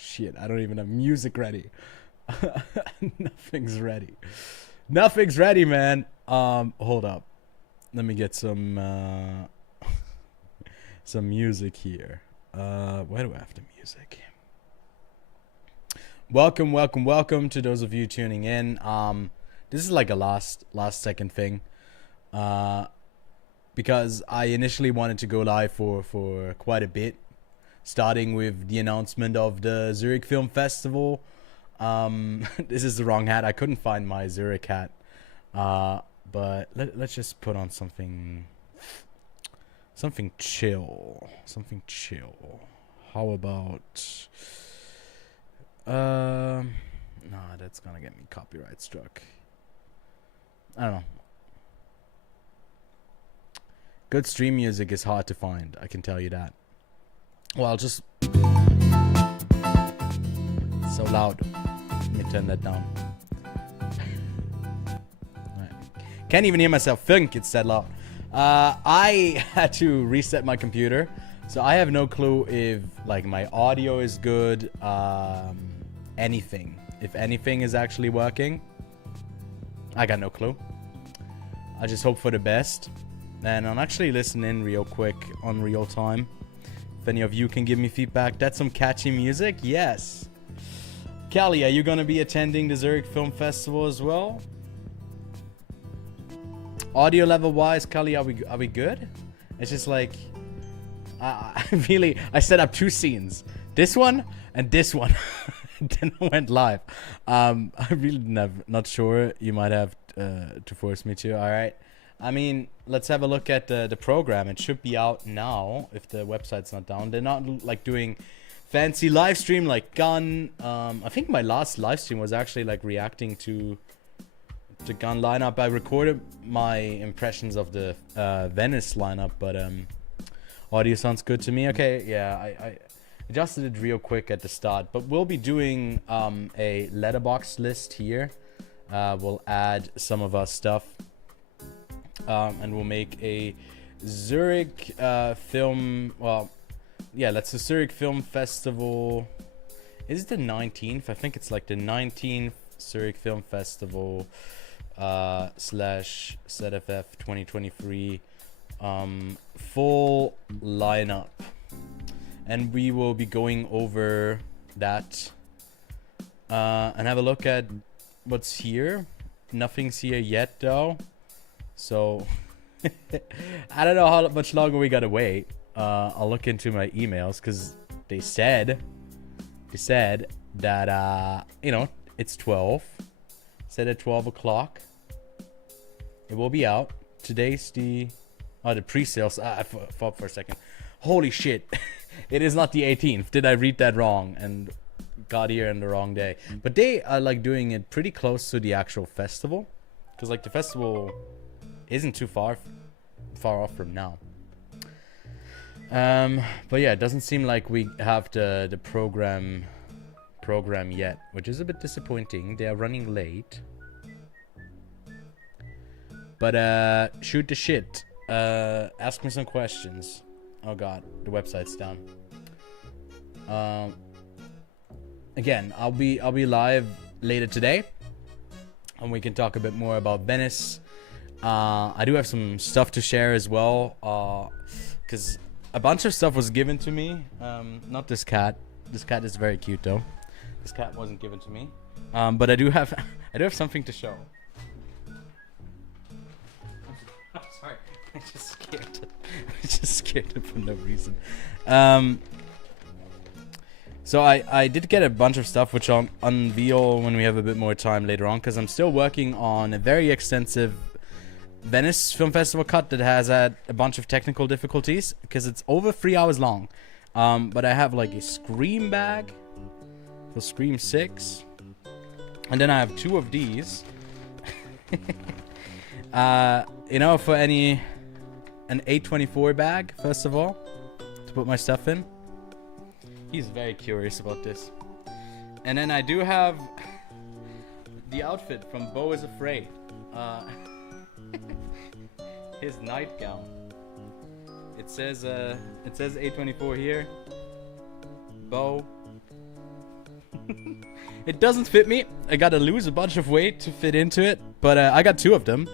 Shit, I don't even have music ready. Nothing's ready. Nothing's ready, man. Hold up. Let me get some some music here. Where do I have the music? Welcome to those of you tuning in. This is like a last second thing. Because I initially wanted to go live for quite a bit, starting with the announcement of the Zurich Film Festival. This is the wrong hat. I couldn't find my Zurich hat. But let's just put on something chill. Something chill. How about nah, that's gonna get me copyright struck. I don't know. Good stream music is hard to find, I can tell you that. Well, I'll just... It's so loud. Let me turn that down. Right. Can't even hear myself think, it's that loud. I had to reset my computer, so I have no clue if like my audio is good, anything. If anything is actually working. I got no clue. I just hope for the best. And I'm actually listening real quick on real time. If any of you can give me feedback. That's some catchy music? Yes. Callie, are you going to be attending the Zurich Film Festival as well? Audio level wise, Callie, are we good? It's just like... I set up two scenes. This one and this one. Then I went live. I'm really not sure. You might have to force me to. Alright. I mean, let's have a look at the program. It should be out now if the website's not down. They're not like doing fancy live stream like Gun. I think my last live stream was actually like reacting to the Gun lineup. I recorded my impressions of the Venice lineup, but audio sounds good to me. Okay, yeah, I adjusted it real quick at the start, but we'll be doing a letterbox list here. We'll add some of our stuff. And we'll make a Zurich film. Well, yeah, that's the Zurich Film Festival. Is it the 19th? I think it's like the 19th Zurich Film Festival / ZFF 2023 full lineup, and we will be going over that and have a look at what's here. Nothing's here yet, though. So, I don't know how much longer we gotta wait. I'll look into my emails because they said that, you know, it's 12. Said at 12 o'clock. It will be out. Today's the pre-sales. I thought for a second. Holy shit. It is not the 18th. Did I read that wrong and got here on the wrong day? But they are like doing it pretty close to the actual festival. Because like the festival... isn't too far off from now. But yeah, it doesn't seem like we have the program yet, which is a bit disappointing. They are running late. But shoot the shit. Ask me some questions. Oh god, the website's down. Again, I'll be live later today, and we can talk a bit more about Venice. I do have some stuff to share as well, because a bunch of stuff was given to me. Not this cat. This cat is very cute though. This cat wasn't given to me. But I do have something to show. I'm sorry. I just scared it for no reason. So I did get a bunch of stuff which I'll unveil when we have a bit more time later on, because I'm still working on a very extensive Venice Film Festival cut that has had a bunch of technical difficulties because it's over 3 hours long. But I have like a Scream bag for Scream 6, and then I have two of these. You know, for an A24 bag, first of all, to put my stuff in. He's very curious about this. And then I do have the outfit from Beau is Afraid. His nightgown. It says A24 here. Beau It doesn't fit me. I gotta lose a bunch of weight to fit into it, but I got 2 of them.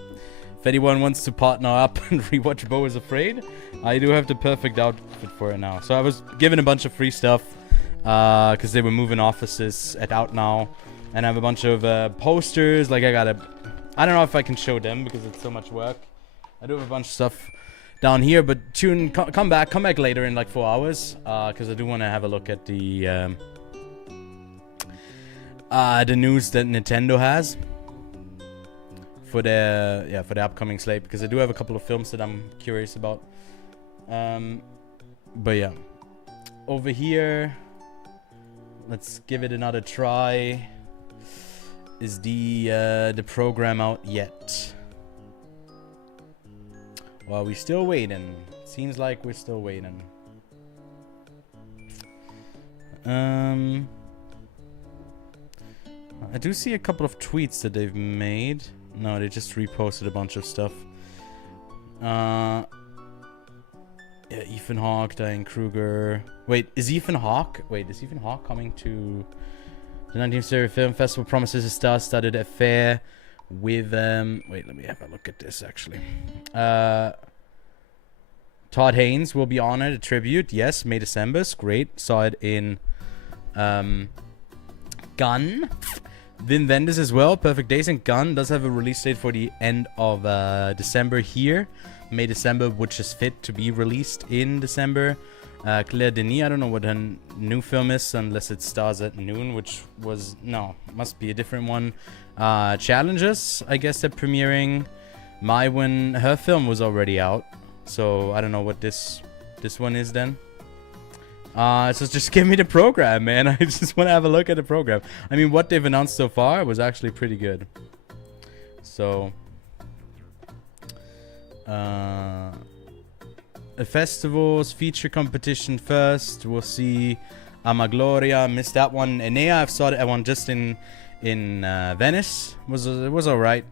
If anyone wants to partner up and rewatch Beau is Afraid, I do have the perfect outfit for it now. So I was given a bunch of free stuff because they were moving offices at Out Now, and I have a bunch of posters. Like I don't know if I can show them because it's so much work. I do have a bunch of stuff down here, but come back later in like 4 hours because I do want to have a look at the news that Nintendo has for the upcoming slate, because I do have a couple of films that I'm curious about. But yeah, over here, let's give it another try. Is the program out yet? Well, we're still waiting. Seems like we're still waiting. I do see a couple of tweets that they've made. No, they just reposted a bunch of stuff. Yeah, Ethan Hawke, Diane Kruger. Wait, is Ethan Hawke coming to the 19th Zurich Film Festival? Promises a star-studded affair with wait, let me have a look at this actually. Todd Haynes will be honored, a tribute. Yes, May December. Great. Saw it in Gun. Wim Wenders as well. Perfect Days, and Gun does have a release date for the end of December here. May December, which is fit to be released in December. Claire Denis, I don't know what her new film is unless it stars at noon, which was, no, must be a different one. Challenges, I guess they're premiering. Maiwen, her film was already out, so I don't know what this one is then. So just give me the program, man. I just want to have a look at the program. I mean, what they've announced so far was actually pretty good. So, a festival's feature competition first. We'll see Amagloria. Missed that one. Enea, I've saw that one just in Venice. It was alright.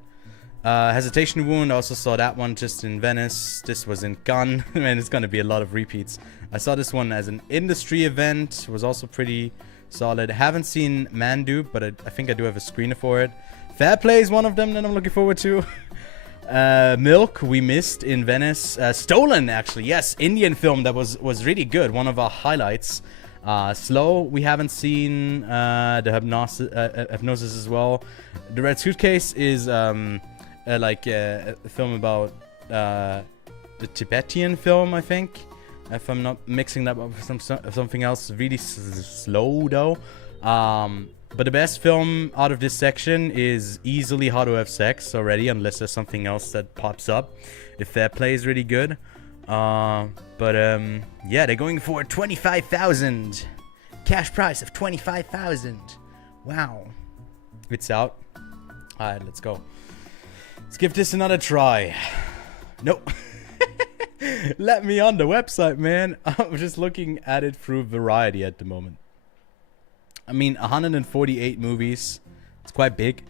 Hesitation Wound, I also saw that one just in Venice. This was in Cannes. Man, it's gonna be a lot of repeats. I saw this one as an industry event. It was also pretty solid. Haven't seen Mandu, but I think I do have a screener for it. Fair Play is one of them that I'm looking forward to. Milk, we missed in Venice. Stolen, actually, yes, Indian film that was really good. One of our highlights. Slow, we haven't seen. The Hypnosis as well. The Red Suitcase is like a film about the Tibetan film, I think. If I'm not mixing that up with something else. Really slow though. But the best film out of this section is easily How to Have Sex already, unless there's something else that pops up. If Fair Play is really good. Yeah, they're going for 25,000. Cash price of 25,000. Wow. It's out. Alright, let's go. Let's give this another try. Nope. Let me on the website, man. I'm just looking at it through Variety at the moment. I mean, 148 movies. It's quite big.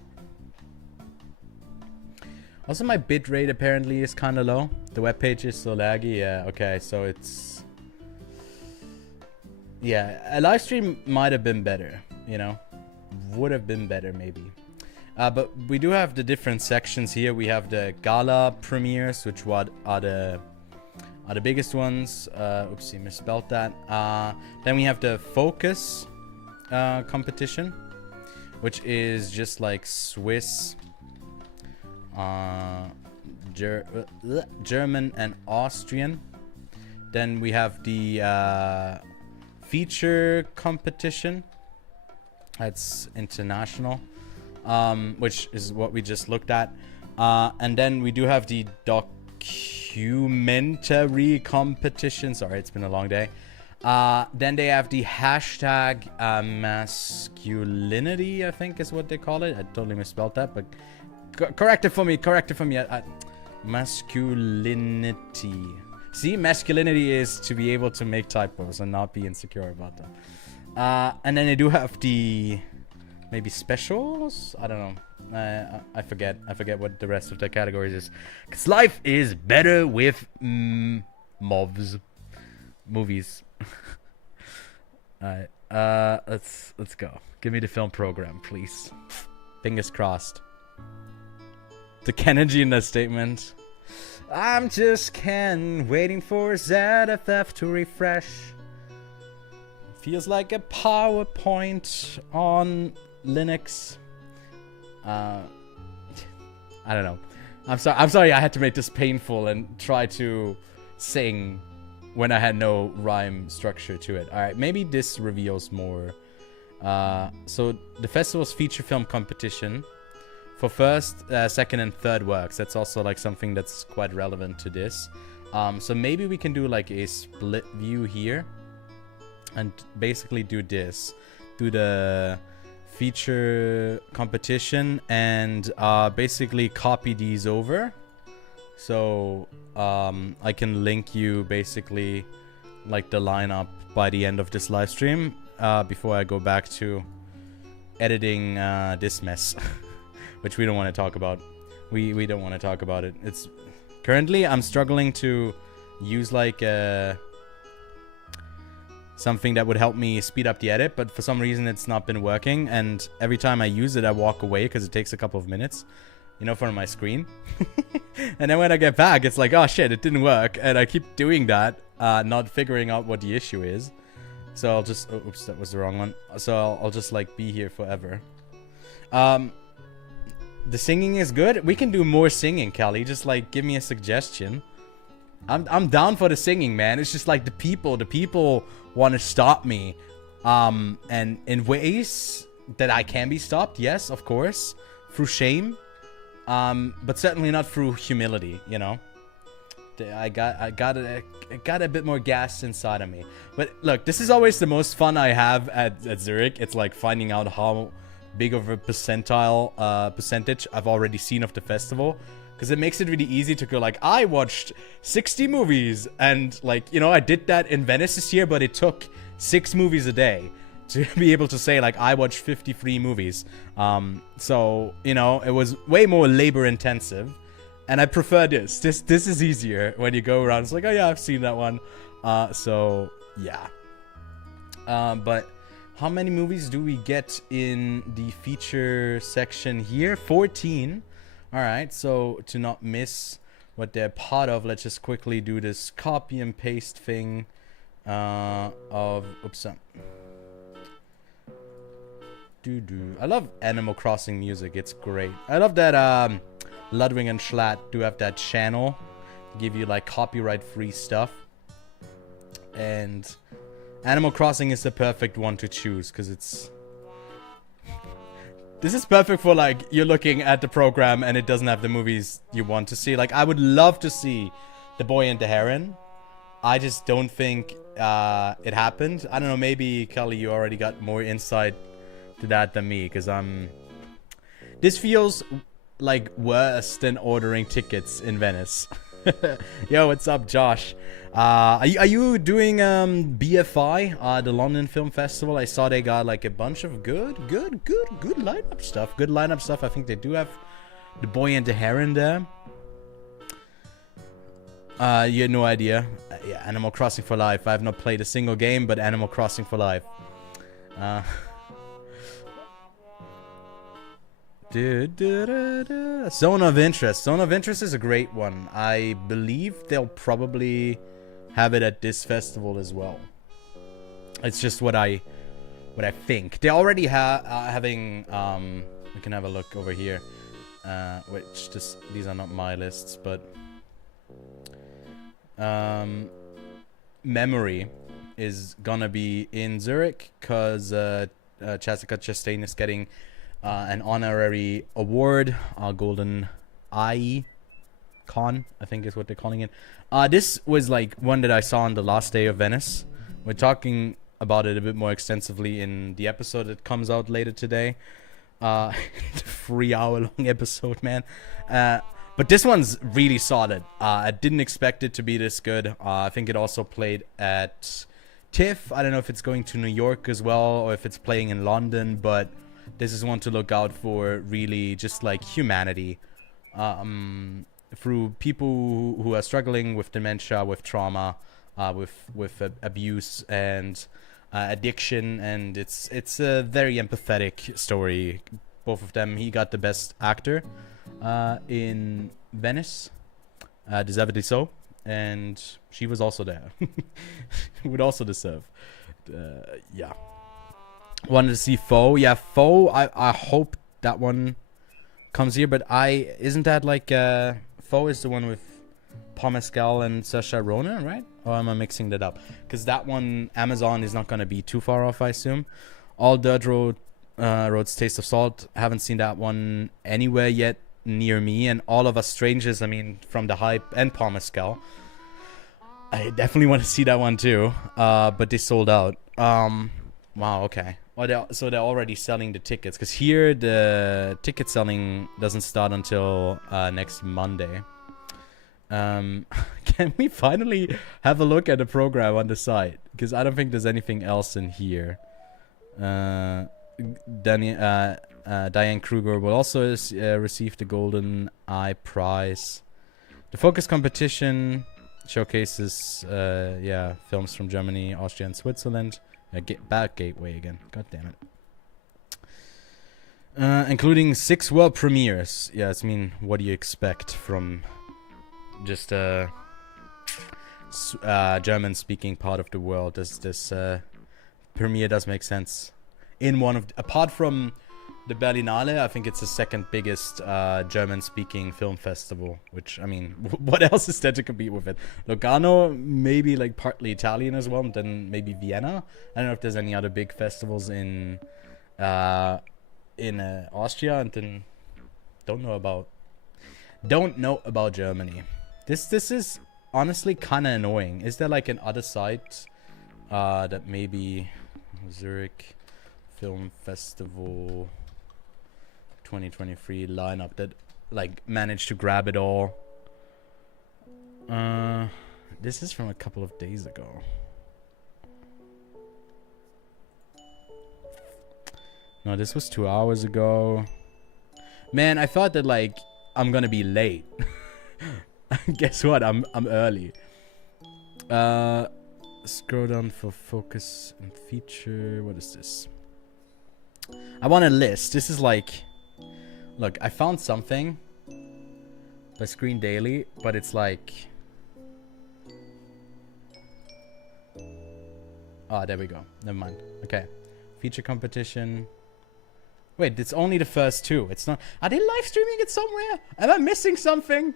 Also, my bitrate apparently is kind of low. The webpage is so laggy. Yeah, okay, so it's... Yeah, a live stream might have been better, you know? Would have been better, maybe. But we do have the different sections here. We have the gala premieres, which are the biggest ones. Oopsie, misspelled that. Then we have the focus competition, which is just like Swiss, German and Austrian. Then we have the feature competition. That's international, which is what we just looked at. And then we do have the documentary competition. Sorry, it's been a long day. Then they have the hashtag masculinity, I think is what they call it. I totally misspelled that, but correct it for me. Masculinity. See, masculinity is to be able to make typos and not be insecure about them. And then they do have the maybe specials. I don't know. I forget what the rest of the categories is. Cause life is better with movies. Let's go. Give me the film program, please. Fingers crossed. The Kennedy in that statement. I'm just Ken, waiting for ZFF to refresh. Feels like a PowerPoint on Linux. I don't know. I'm sorry I had to make this painful and try to sing when I had no rhyme structure to it. Alright, maybe this reveals more. So the festival's feature film competition for first, second, and third works. That's also like something that's quite relevant to this. So maybe we can do like a split view here and basically do this. Do the feature competition and basically copy these over. So I can link you basically like the lineup by the end of this live stream before I go back to editing this mess. Which we don't want to talk about. We don't want to talk about it. It's currently I'm struggling to use like something that would help me speed up the edit, but for some reason it's not been working, and every time I use it I walk away because it takes a couple of minutes, you know, from my screen. And then when I get back it's like, oh shit, it didn't work, and I keep doing that, not figuring out what the issue is. So I'll just oops, that was the wrong one. So I'll just like be here forever. The singing is good. We can do more singing, Kelly. Just like give me a suggestion. I'm down for the singing, man. It's just like the people want to stop me. And in ways that I can be stopped, yes, of course. Through shame. But certainly not through humility, you know. I got a bit more gas inside of me. But look, this is always the most fun I have at Zurich. It's like finding out how big of a percentage I've already seen of the festival, because it makes it really easy to go like, I watched 60 movies, and like, you know, I did that in Venice this year, but it took 6 movies a day to be able to say like I watched 53 movies. So you know, it was way more labor intensive, and I prefer this is easier when you go around. It's like, oh yeah, I've seen that one. So yeah. But how many movies do we get in the feature section here? 14. Alright, so to not miss what they're part of, let's just quickly do this copy and paste thing of... Oops. I love Animal Crossing music. It's great. I love that Ludwig and Schlatt do have that channel. Give you like copyright-free stuff. And Animal Crossing is the perfect one to choose, because it's... This is perfect for like, you're looking at the program and it doesn't have the movies you want to see. Like, I would love to see The Boy and the Heron. I just don't think it happened. I don't know, maybe, Kelly, you already got more insight to that than me, because this feels like worse than ordering tickets in Venice. Yo, what's up, Josh? Are you doing BFI, the London Film Festival? I saw they got like a bunch of good lineup stuff. Good lineup stuff. I think they do have The Boy and the Heron there. You had no idea. Yeah, Animal Crossing for Life. I have not played a single game, but Animal Crossing for Life. Zone of Interest. Zone of Interest is a great one. I believe they'll probably have it at this festival as well. It's just what I think. They already having we can have a look over here. Which just, these are not my lists, but Memory is gonna be in Zurich, because Jessica Chastain is getting an honorary award, Golden Eye Con, I think is what they're calling it. This was like one that I saw on the last day of Venice. We're talking about it a bit more extensively in the episode that comes out later today. The 3-hour-long episode, man. But this one's really solid. I didn't expect it to be this good. I think it also played at TIFF. I don't know if it's going to New York as well, or if it's playing in London, but this is one to look out for, really, just like humanity. Through people who are struggling with dementia, with trauma, with abuse, and addiction, and it's a very empathetic story. Both of them. He got the best actor in Venice, deservedly so, and she was also there. Would also deserve. Yeah. Wanted to see Foe. Yeah, Foe. I hope that one comes here, but isn't that like Foe is the one with Paul Mescal and Saoirse Ronan, right? Or am I mixing that up? Because that one, Amazon is not going to be too far off, I assume. All Dirt Road's Taste of Salt. Haven't seen that one anywhere yet near me. And All of Us Strangers, I mean, from the hype and Paul Mescal. I definitely want to see that one too. But they sold out. Wow, okay. So they're already selling the tickets. Because here, the ticket selling doesn't start until next Monday. Can we finally have a look at the program on the site? Because I don't think there's anything else in here. Diane Kruger will also receive the Golden Eye Prize. The Focus competition showcases, films from Germany, Austria, and Switzerland. Bad gateway again. God damn it. Including 6 world premieres. Yeah, I mean, what do you expect from just a German-speaking part of the world? This premiere does make sense. In one of apart from the Berlinale, I think it's the second biggest German-speaking film festival. Which, I mean, what else is there to compete with it? Lugano, maybe like partly Italian as well, and then maybe Vienna. I don't know if there's any other big festivals in Austria, and then don't know about Germany. This is honestly kind of annoying. Is there like an other site that maybe Zurich Film Festival 2023 lineup that like managed to grab it all? This is from a couple of days ago. No, this was 2 hours ago. Man, I thought that like I'm gonna be late. Guess what? I'm early. Scroll down for focus and feature. What is this? I want a list. This is like, look, I found something by Screen Daily, but it's like, there we go. Never mind. Okay, feature competition. Wait, it's only the first 2. It's not. Are they live streaming it somewhere? Am I missing something?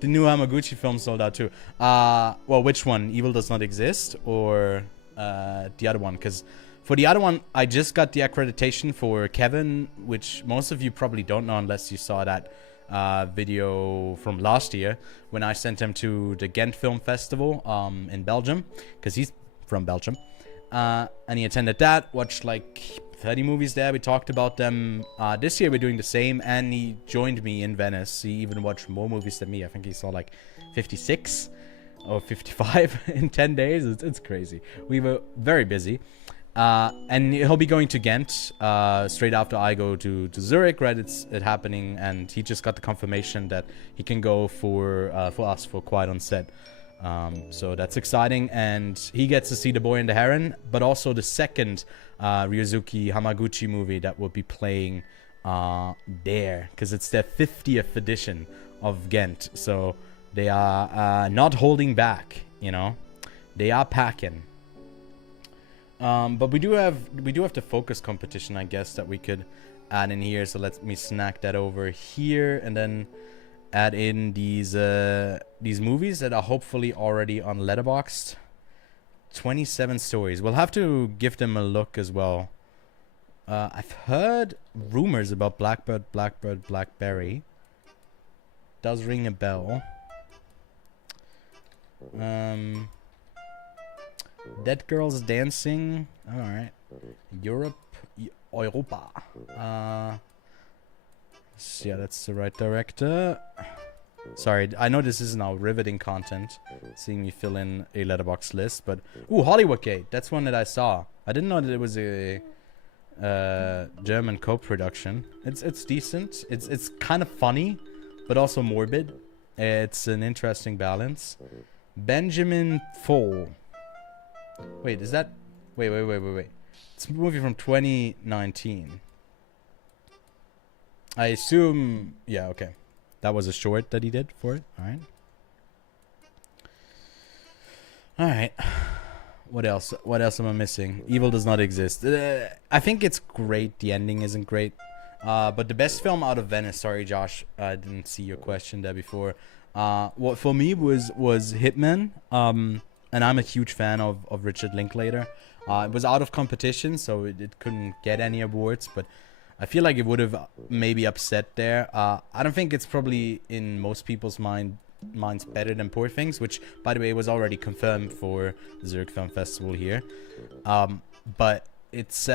The new Hamaguchi film sold out too. Well, which one? Evil Does Not Exist or the other one? Because for the other one, I just got the accreditation for Kevin, which most of you probably don't know unless you saw that video from last year when I sent him to the Ghent Film Festival in Belgium, because he's from Belgium. And he attended that, watched like 30 movies there. We talked about them. This year we're doing the same, and he joined me in Venice. He even watched more movies than me. I think he saw like 56 or 55 in 10 days. It's crazy. We were very busy. And he'll be going to Ghent straight after I go to Zurich, right? It's happening, and he just got the confirmation that he can go for us for Quiet on Set. So that's exciting, and he gets to see The Boy and the Heron, but also the second Ryosuke Hamaguchi movie that will be playing there, because it's their 50th edition of Ghent. So they are not holding back, you know. They are packing. But we do have the focus competition, I guess, that we could add in here. So let me snack that over here, and then add in these movies that are hopefully already on Letterboxd. 27 stories. We'll have to give them a look as well. I've heard rumors about Blackbird, Blackberry. Does ring a bell. Dead Girls Dancing. Alright. Europa. Yeah, that's the right director. Sorry, I know this is now riveting content, seeing me fill in a Letterboxd list, but ooh, Hollywood Gate. That's one that I saw. I didn't know that it was a German co-production. It's decent. It's kind of funny, but also morbid. It's an interesting balance. Benjamin Foll. Wait, is that Wait. It's a movie from 2019. I assume... Yeah, okay. That was a short that he did for it. Alright. Alright. What else? What else am I missing? Evil does not exist. I think it's great. The ending isn't great. But the best film out of Venice... Sorry, Josh. I didn't see your question there before. What for me was Hitman. And I'm a huge fan of Richard Linklater. It was out of competition, so it couldn't get any awards. But I feel like it would have maybe upset there. I don't think it's probably in most people's minds better than Poor Things, which, by the way, was already confirmed for the Zurich Film Festival here. But it's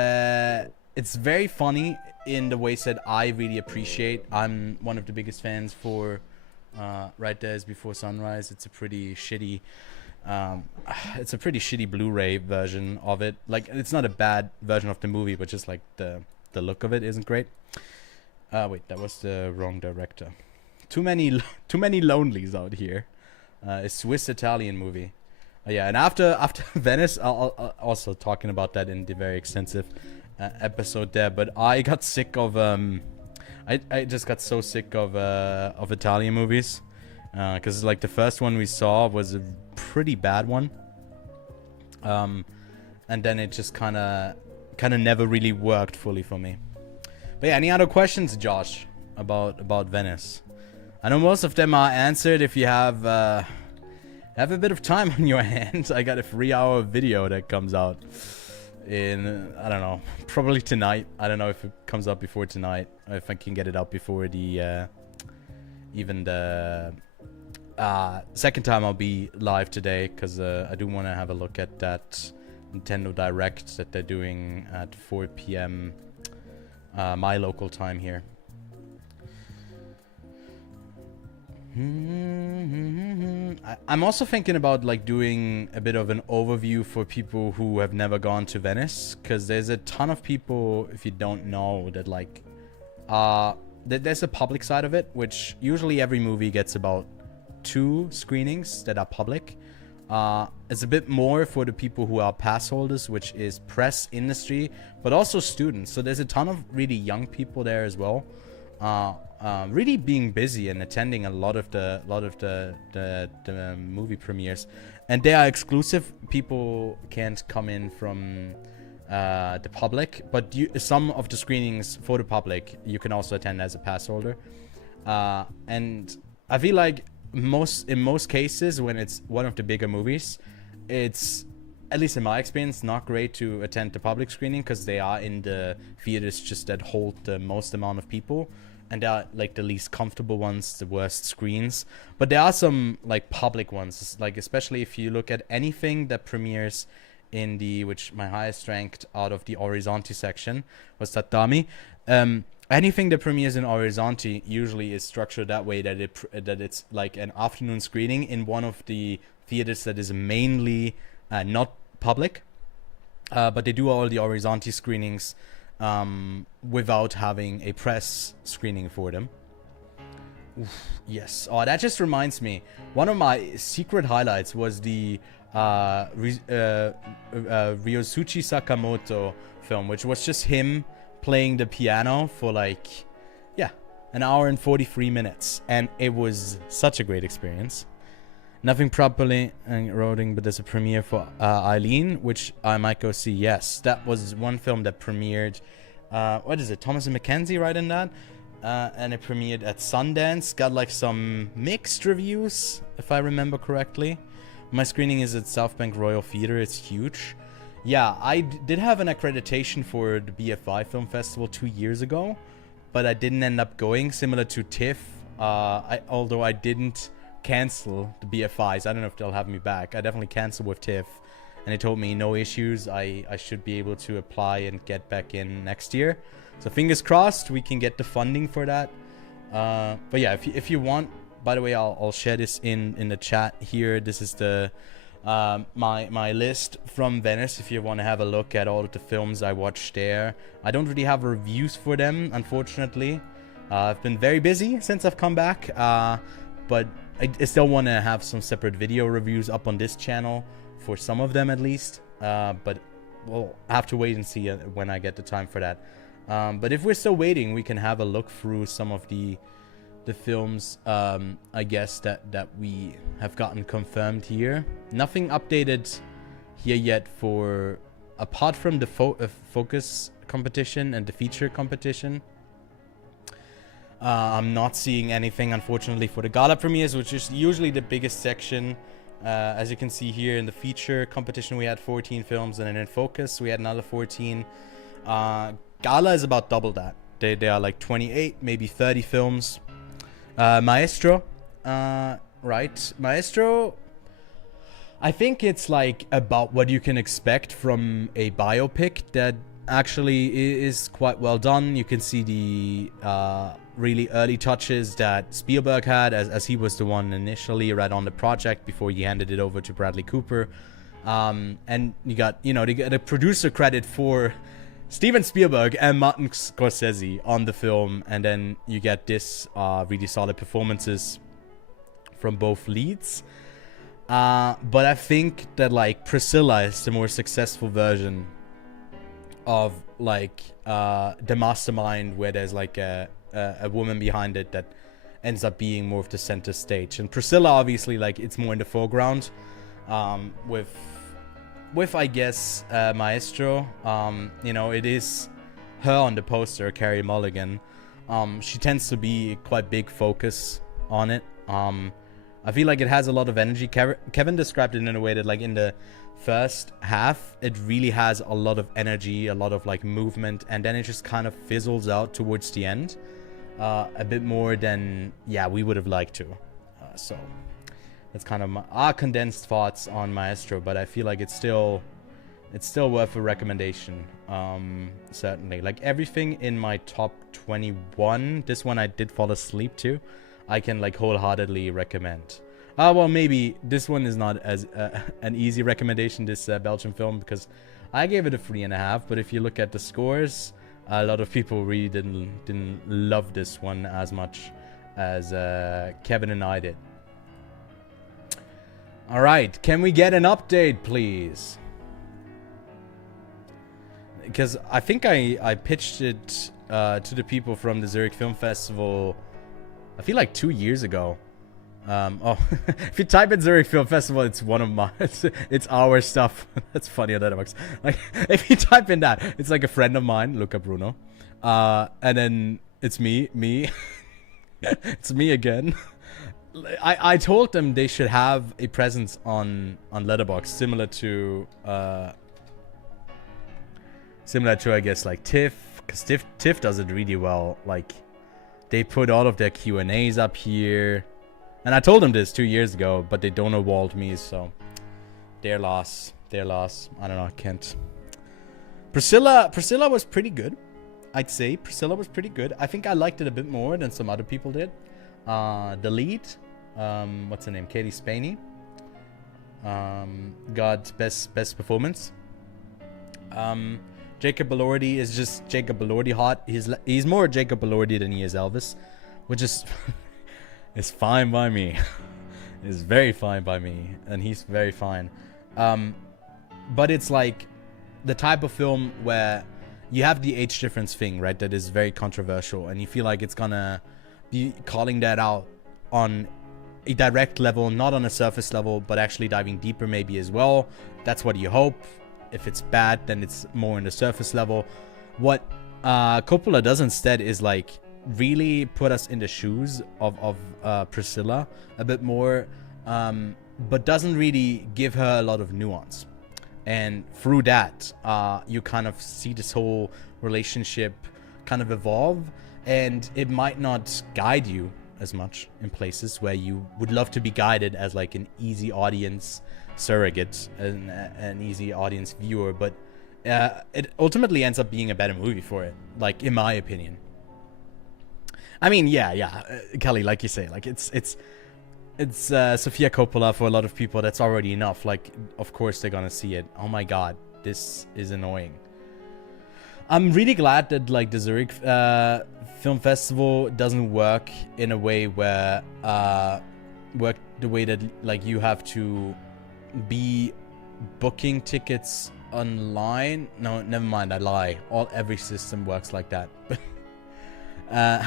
very funny in the ways that I really appreciate. I'm one of the biggest fans for Right There Is Before Sunrise. It's a pretty shitty Blu-ray version of it. Like, it's not a bad version of the movie, but just like the look of it isn't great. Wait, that was the wrong director. Too many lonelies out here. A Swiss-Italian movie. Yeah, and after Venice, I'll also talking about that in the very extensive episode there. But I got sick of I just got so sick of Italian movies, because like the first one we saw was a pretty bad one. And then it just kind of never really worked fully for me. But yeah, any other questions, Josh, about Venice? I know most of them are answered. If you have a bit of time on your hands, I got a 3-hour video that comes out in, I don't know, probably tonight. I don't know if it comes out before tonight, or if I can get it out before the even the second time I'll be live today, because I do want to have a look at that Nintendo Direct that they're doing at 4 p.m. My local time here. I'm also thinking about like doing a bit of an overview for people who have never gone to Venice, because there's a ton of people, if you don't know, that like there's a public side of it, which usually every movie gets about 2 screenings that are public. It's a bit more for the people who are pass holders, which is press, industry, but also students. So there's a ton of really young people there as well. Really being busy and attending a lot of the movie premieres, and they are exclusive. People can't come in from the public, but some of the screenings for the public you can also attend as a pass holder. And I feel like in most cases, when it's one of the bigger movies, it's, at least in my experience, not great to attend the public screening, because they are in the theaters just that hold the most amount of people. And they are like the least comfortable ones, the worst screens. But there are some like public ones, like especially if you look at anything that premieres in which my highest ranked out of the Orizzonti section was Tatami. Anything that premieres in Orizzonti usually is structured that way, that it's like an afternoon screening in one of the theaters that is mainly not public. But they do all the Orizzonti screenings without having a press screening for them. Oof, yes. Oh, that just reminds me. One of my secret highlights was the Ryosuke Sakamoto film, which was just him playing the piano for like, yeah, an hour and 43 minutes. And it was such a great experience. Nothing properly eroding, but there's a premiere for Eileen, which I might go see. Yes, that was one film that premiered. What is it? Thomas and Mackenzie, right, in that? And it premiered at Sundance. Got like some mixed reviews, if I remember correctly. My screening is at South Bank Royal Theatre. It's huge. Yeah, I did have an accreditation for the BFI Film Festival 2 years ago, but I didn't end up going, similar to TIFF. Although I didn't cancel the BFIs. I don't know if they'll have me back. I definitely canceled with TIFF, and they told me no issues. I should be able to apply and get back in next year. So fingers crossed we can get the funding for that. But yeah, if you want, by the way, I'll share this in the chat here. This is the my list from Venice. If you want to have a look at all of the films I watched there, I don't really have reviews for them, unfortunately. I've been very busy since I've come back, but I still want to have some separate video reviews up on this channel for some of them at least. But we'll have to wait and see when I get the time for that. But if we're still waiting, we can have a look through some of the films, I guess, that we have gotten confirmed here. Nothing updated here yet for, apart from the focus competition and the feature competition. I'm not seeing anything, unfortunately, for the gala premieres, which is usually the biggest section. As you can see here in the feature competition, we had 14 films, and then in focus we had another 14. Gala is about double that. They are like 28, maybe 30 films. Maestro, right? Maestro, I think it's like about what you can expect from a biopic that actually is quite well done. You can see the really early touches that Spielberg had, as he was the one initially right on the project before he handed it over to Bradley Cooper. And you got, a producer credit for Steven Spielberg and Martin Scorsese on the film, and then you get this really solid performances from both leads. But I think that like Priscilla is the more successful version of like the mastermind, where there's like a woman behind it that ends up being more of the center stage. And Priscilla, obviously, like, it's more in the foreground, with I guess Maestro. It is her on the poster, Carey Mulligan. She tends to be quite big focus on it. I feel like it has a lot of energy. Kevin described it in a way that, like, in the first half, it really has a lot of energy, a lot of like movement, and then it just kind of fizzles out towards the end, a bit more than we would have liked to. So that's kind of our condensed thoughts on Maestro, but I feel like it's still worth a recommendation. Certainly, like everything in my top 21, this one I did fall asleep to, I can like wholeheartedly recommend. Well, maybe this one is not as an easy recommendation, this Belgian film, because I gave it a 3.5. But if you look at the scores, a lot of people really didn't love this one as much as Kevin and I did. All right, can we get an update, please? Because I think I pitched it to the people from the Zurich Film Festival, I feel like 2 years ago. If you type in Zurich Film Festival, it's one of my, it's our stuff. That's funny how that works. Like, if you type in that, it's like a friend of mine, Luca Bruno, and then it's me, it's me again. I told them they should have a presence on Letterboxd, similar to I guess like TIFF, because TIFF does it really well. Like, they put all of their Q&As up here. And I told them this 2 years ago, but they don't award me, so their loss. I don't know, I can't. Priscilla was pretty good. I'd say Priscilla was pretty good. I think I liked it a bit more than some other people did. The lead, what's her name? Katie Spaney. Got best performance. Jacob Elordi is just Jacob Elordi hot. He's more Jacob Elordi than he is Elvis, which is it's fine by me. It's very fine by me, and he's very fine. But it's like the type of film where you have the age difference thing, right? That is very controversial, and you feel like it's gonna be calling that out on a direct level, not on a surface level, but actually diving deeper maybe as well. That's what you hope. If it's bad, then it's more on the surface level. What Coppola does instead is like really put us in the shoes of Priscilla a bit more, but doesn't really give her a lot of nuance. And through that, you kind of see this whole relationship kind of evolve, and it might not guide you as much in places where you would love to be guided as like an easy audience surrogate, an easy audience viewer, but it ultimately ends up being a better movie for it, like, in my opinion. I mean, Kelly, like you say, like it's Sofia Coppola. For a lot of people, that's already enough. Like, of course they're gonna see it. Oh my god, this is annoying. I'm really glad that like the Zurich Film Festival doesn't work in a way where work the way that like you have to be booking tickets online. No, never mind. I lie. Every system works like that. uh,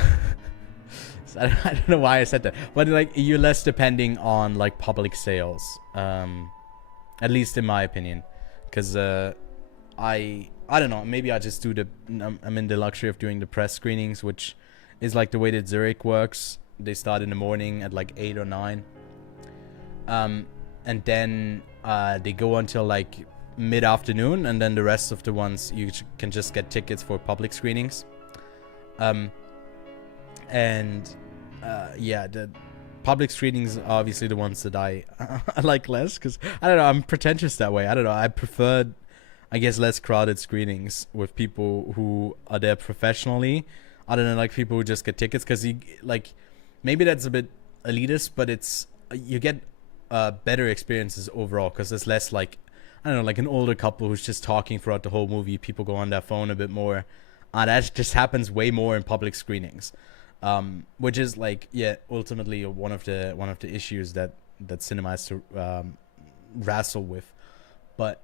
so I don't know why I said that, but like you're less depending on like public sales. At least in my opinion, because I don't know. Maybe I just do I'm in the luxury of doing the press screenings, which is like the way that Zurich works. They start in the morning at like 8 or 9. And then they go until like mid-afternoon, and then the rest of the ones you can just get tickets for public screenings. Yeah, the public screenings are obviously the ones that I like less, because I don't know, I'm pretentious that way. I don't know. I prefer, I guess, less crowded screenings with people who are there professionally, other than like people who just get tickets, because you like, maybe that's a bit elitist, but it's, you get better experiences overall, because there's less like, I don't know, like an older couple who's just talking throughout the whole movie. People go on their phone a bit more. That just happens way more in public screenings, which is like, yeah, ultimately one of the issues that cinema has to wrestle with. But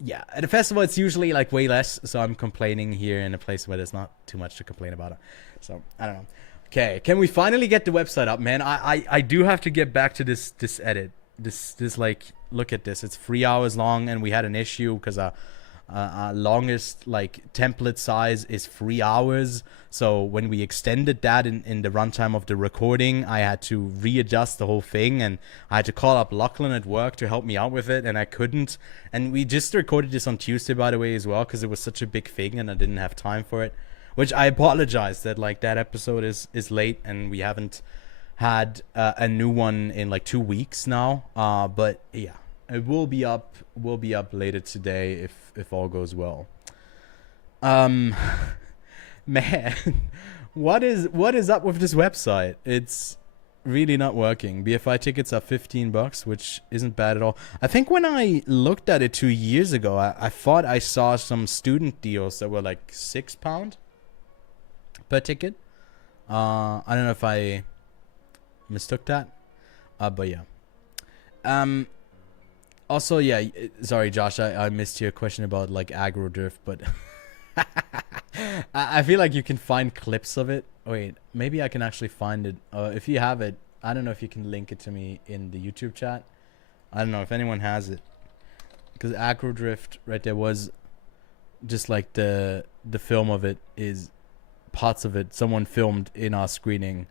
yeah, at a festival it's usually like way less, so I'm complaining here in a place where there's not too much to complain about it. So I don't know. Okay, can we finally get the website up, man? I do have to get back to this edit. This like, look at this. It's 3 hours long, and we had an issue because our longest like template size is 3 hours. So when we extended that in the runtime of the recording, I had to readjust the whole thing, and I had to call up Lachlan at work to help me out with it, and I couldn't. And we just recorded this on Tuesday, by the way, as well, because it was such a big thing and I didn't have time for it. Which I apologize that like that episode is late, and we haven't had a new one in like 2 weeks now. But yeah, it will be up. Will be up later today if all goes well. Man, what is up with this website? It's really not working. BFI tickets are $15, which isn't bad at all. I think when I looked at it 2 years ago, I thought I saw some student deals that were like £6 per ticket. I don't know if I mistook that, but yeah. Also, yeah, sorry Josh, I missed your question about like aggro drift, but I feel like you can find clips of it. Wait, maybe I can actually find it. If you have it, I don't know if you can link it to me in the YouTube chat. I don't know if anyone has it, because aggro drift right there was just like the film of it is parts of it someone filmed in our screening,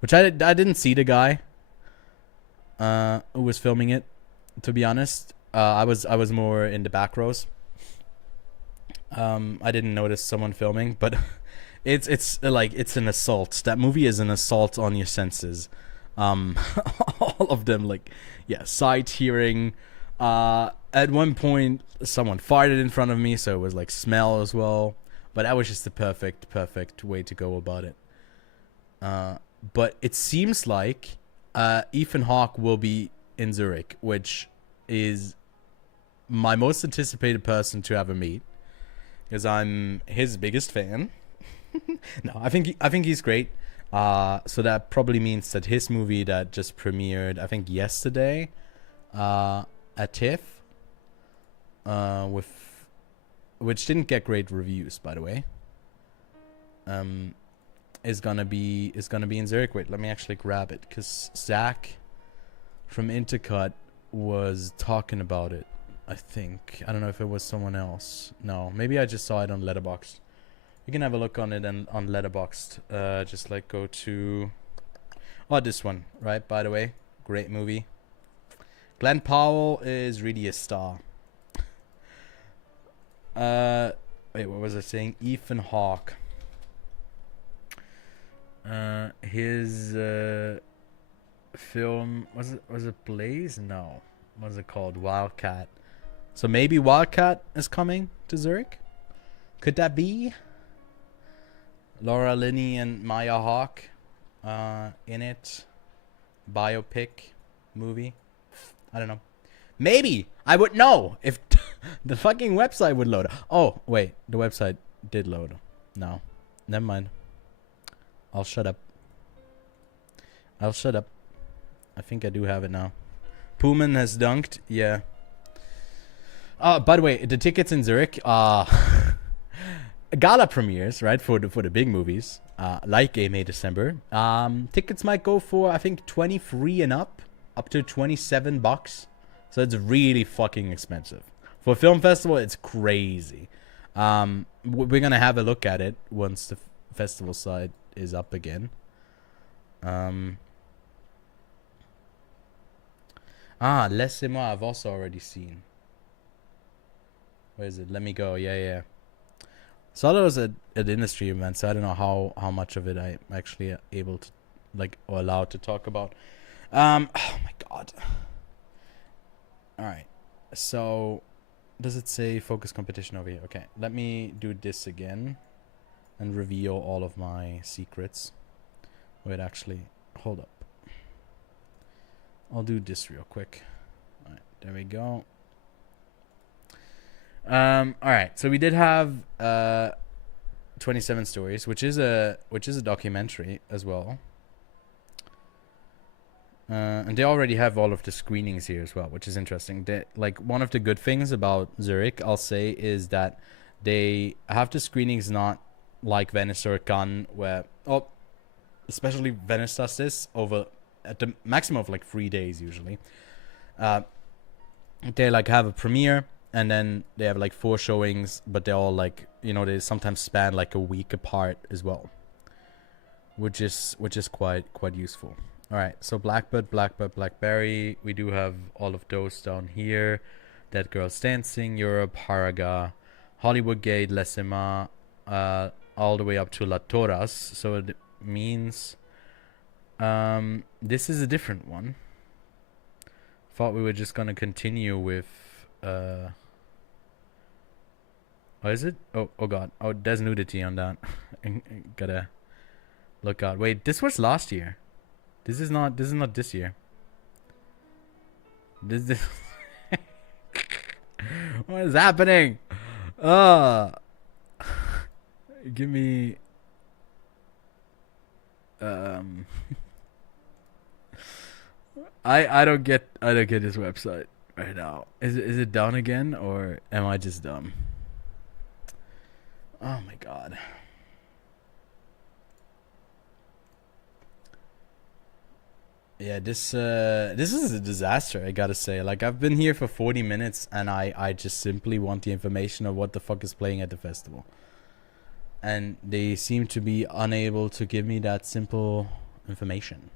which I didn't see the guy who was filming it, to be honest. I was more in the back rows. I didn't notice someone filming, but it's like, it's an assault. That movie is an assault on your senses. All of them, like, yeah, sight, hearing. At one point someone farted in front of me, so it was like smell as well. But that was just the perfect way to go about it. But it seems like Ethan Hawke will be in Zurich, which is my most anticipated person to ever meet, because I'm his biggest fan. No, I think he's great. So that probably means that his movie that just premiered, I think yesterday, at TIFF, which didn't get great reviews, by the way, is gonna be in Zurich. Wait, let me actually grab it, because Zach from Intercut was talking about it. I think, I don't know if it was someone else. No, maybe I just saw it on Letterboxd. You can have a look on it and on Letterboxd. Just like go to this one, right? By the way, great movie. Glenn Powell is really a star. Wait, what was I saying? Ethan Hawke. His film, was it Blaze? No. What was it called? Wildcat. So maybe Wildcat is coming to Zurich? Could that be? Laura Linney and Maya Hawke in it. Biopic movie. I don't know. Maybe I would know if the fucking website would load. Oh, wait. The website did load. No. Never mind. I'll shut up. I think I do have it now. Pullman has dunked. Yeah. By the way, the tickets in Zurich are gala premieres, right, for the big movies, like A May December. Tickets might go for, I think, 23 and up to $27. So it's really fucking expensive. For a film festival, it's crazy. We're gonna have a look at it once the festival side is up again. Laissez-moi, I've also already seen. Where is it? Let me go. Yeah. Saw that was at industry event, so I don't know how much of it I'm actually able to, like, or allowed to talk about. Oh my god. All right. So, does it say focus competition over here? Okay, let me do this again and reveal all of my secrets. Wait, actually, hold up. I'll do this real quick. All right, there we go. All right, so we did have 27 stories, which is a documentary as well. And they already have all of the screenings here as well, which is interesting. Like, one of the good things about Zurich, I'll say, is that they have the screenings not like Venice or Cannes, where, especially Venice does this over at the maximum of like 3 days usually. They like have a premiere, and then they have like 4 showings, but they're all like, they sometimes span like a week apart as well, which is quite useful. All right, so Blackbird, Blackberry, we do have all of those down here. Dead Girls Dancing, Europe, Haraga, Hollywood Gate, Laissez-moi, all the way up to La Toras. So it means this is a different one. Thought we were just gonna continue with oh, is it? Oh god. Oh, there's nudity on that. Gotta look out. Wait, this was last year. This is not this year. This What is happening? Give me I don't get this website right now. Is it down again, or am I just dumb? Oh my god. Yeah, this is a disaster, I gotta say. Like, I've been here for 40 minutes and I just simply want the information of what the fuck is playing at the festival. And they seem to be unable to give me that simple information.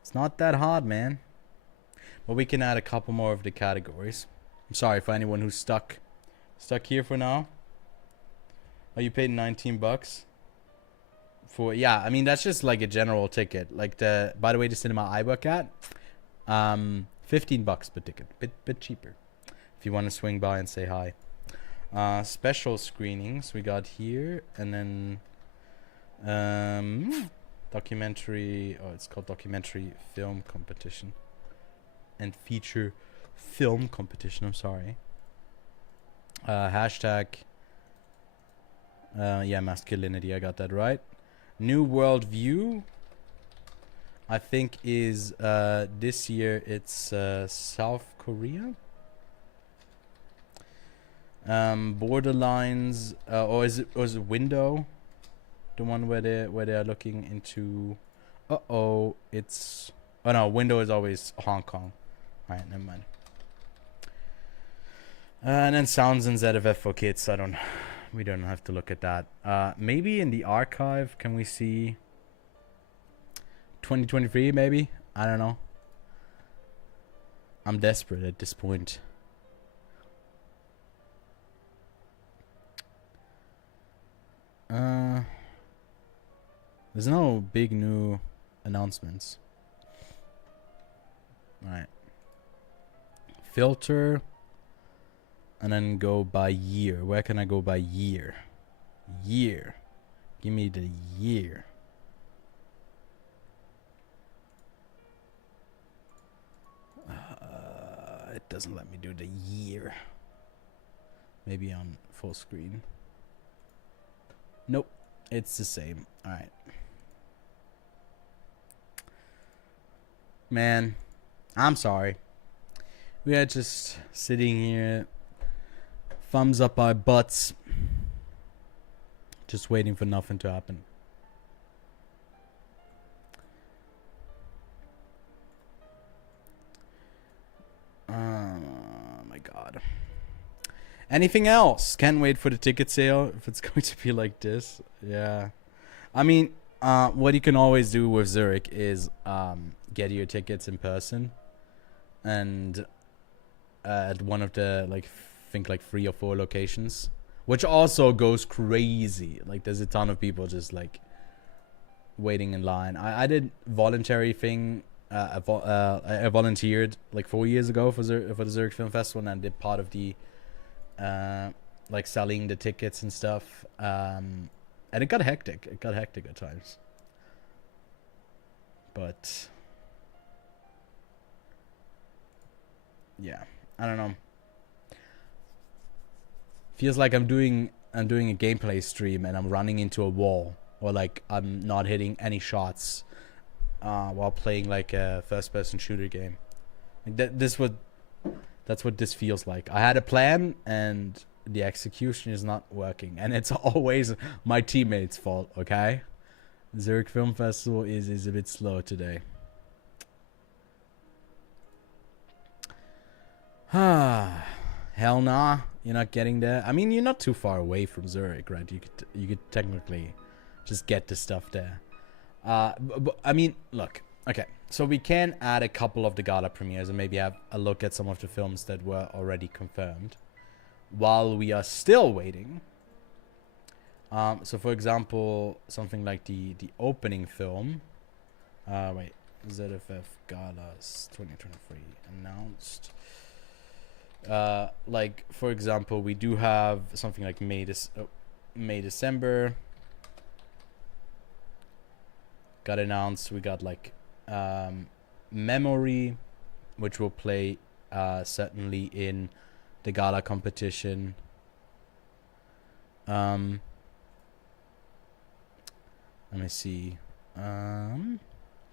It's not that hard, man. But we can add a couple more of the categories. I'm sorry for anyone who's stuck here for now. Oh, you paid $19 for, yeah, I mean, that's just like a general ticket. Like, by the way, the cinema I work at, $15 per ticket, bit cheaper if you want to swing by and say hi. Special screenings we got here, and then documentary, it's called documentary film competition and feature film competition, I'm sorry. Hashtag masculinity, I got that right. New World View, I think, is this year it's South Korea. Borderlines, or is it Window, the one where they're looking into? Window is always Hong Kong. All right, never mind. And then Sounds and ZFF for kids. We don't have to look at that. Maybe in the archive, can we see 2023? Maybe, I don't know. I'm desperate at this point. There's no big new announcements. All right. Filter. And then go by year. Where can I go by year? Year. Give me the year. It doesn't let me do the year. Maybe on full screen. Nope. It's the same. Alright. Man. I'm sorry. We are just sitting here, thumbs up our butts, just waiting for nothing to happen. Oh my god. Anything else? Can't wait for the ticket sale if it's going to be like this. Yeah. I mean, what you can always do with Zurich is get your tickets in person and at one of the think 3 or 4 locations, which also goes crazy. Like there's a ton of people just like waiting in line. I did voluntary thing. I volunteered like 4 years ago for the Zurich Film Festival, and I did part of the like selling the tickets and stuff. And it got hectic. It got hectic at times. But yeah, I don't know. Feels like I'm doing a gameplay stream and I'm running into a wall, or like I'm not hitting any shots while playing like a first-person shooter game. Like that's what this feels like. I had a plan and the execution is not working, and it's always my teammates' fault. Okay, Zurich Film Festival is a bit slow today. Hell nah, you're not getting there. I mean, you're not too far away from Zurich, right? You could technically just get the stuff there. But I mean, look, okay, so we can add a couple of the gala premieres and maybe have a look at some of the films that were already confirmed while we are still waiting. So for example, something like the opening film. Wait, ZFF Galas 2023 announced. Like for example, we do have something like May December got announced. We got like Memory, which will play certainly in the gala competition. Let me see.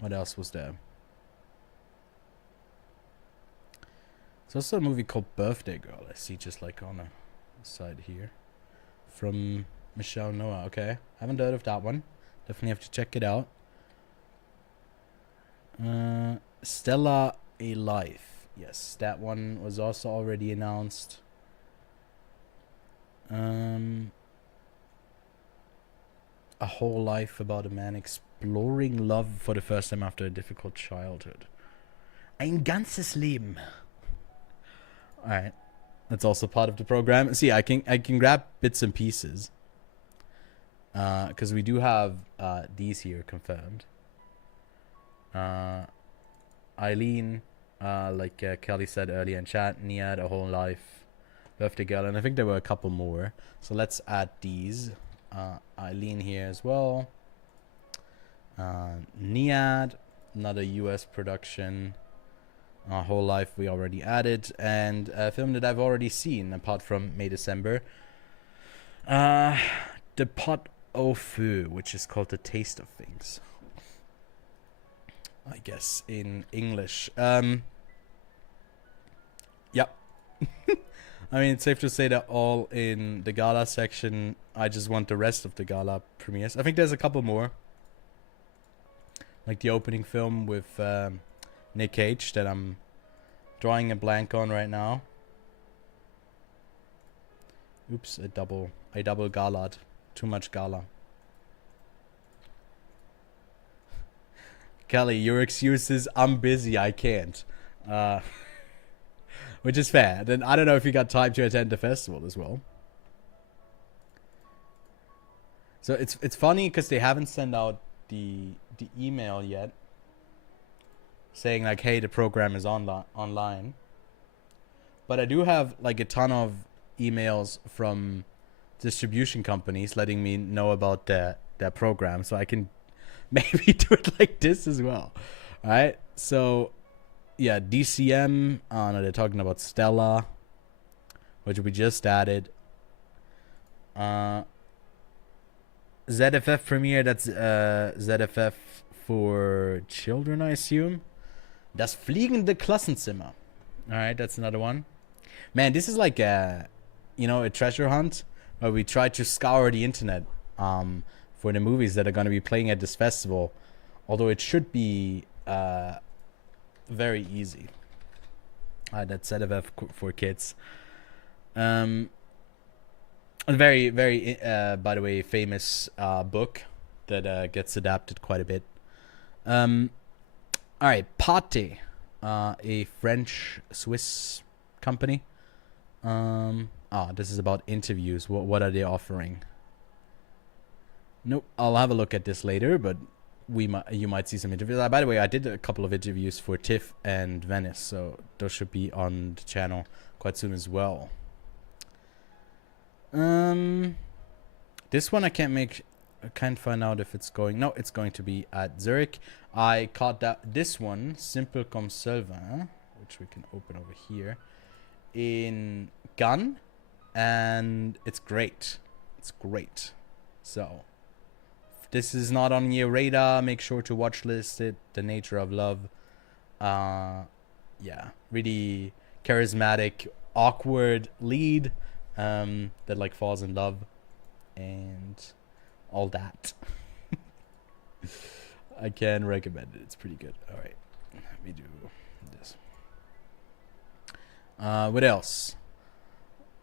What else was there? There's also a movie called Birthday Girl. I see just like on a side here from Michelle Noah. Okay, haven't heard of that one. Definitely have to check it out. Stella A Life. Yes, that one was also already announced. A Whole Life About a Man Exploring Love for the First Time After a Difficult Childhood. Ein ganzes Leben. Alright. That's also part of the program. See, I can grab bits and pieces. Because we do have these here confirmed. Eileen, like Kelly said earlier in chat, Niad, A Whole Life, Birthday Girl, and I think there were a couple more. So let's add these. Eileen here as well. Niad, another US production. Whole Life we already added, and a film that I've already seen apart from May December. The Pot au Feu, which is called The Taste of Things, I guess in English. Yep. I mean, it's safe to say that all in the gala section. I just want the rest of the gala premieres. I think there's a couple more, like the opening film with Nick Cage that I'm drawing a blank on right now. Oops, I double gala'd. Too much gala. Kelly, your excuse is I'm busy, I can't. Which is fair. Then I don't know if you got time to attend the festival as well. So it's funny because they haven't sent out the email yet saying like, hey, the program is online. But I do have like a ton of emails from distribution companies letting me know about their program, so I can maybe do it like this as well. All right, so yeah, DCM. No, they're talking about Stella, which we just added. ZFF premiere. That's ZFF for children, I assume. Das fliegende Klassenzimmer. All right, that's another one. Man, this is like a, a treasure hunt where we try to scour the internet for the movies that are going to be playing at this festival. Although it should be very easy. That's ZFF for kids. A very, very, by the way, famous book that gets adapted quite a bit. All right, Pate, a French-Swiss company. This is about interviews. What are they offering? Nope, I'll have a look at this later, but you might see some interviews. By the way, I did a couple of interviews for TIFF and Venice, so those should be on the channel quite soon as well. This one I can't find out if it's going. No, it's going to be at Zurich. I caught this one, Simple comme Sylvain, which we can open over here, in Gun, and it's great. It's great. So, if this is not on your radar, make sure to watch list it. The Nature of Love. Yeah, really charismatic, awkward lead that like falls in love and all that. I can recommend it. It's pretty good. All right, let me do this. What else?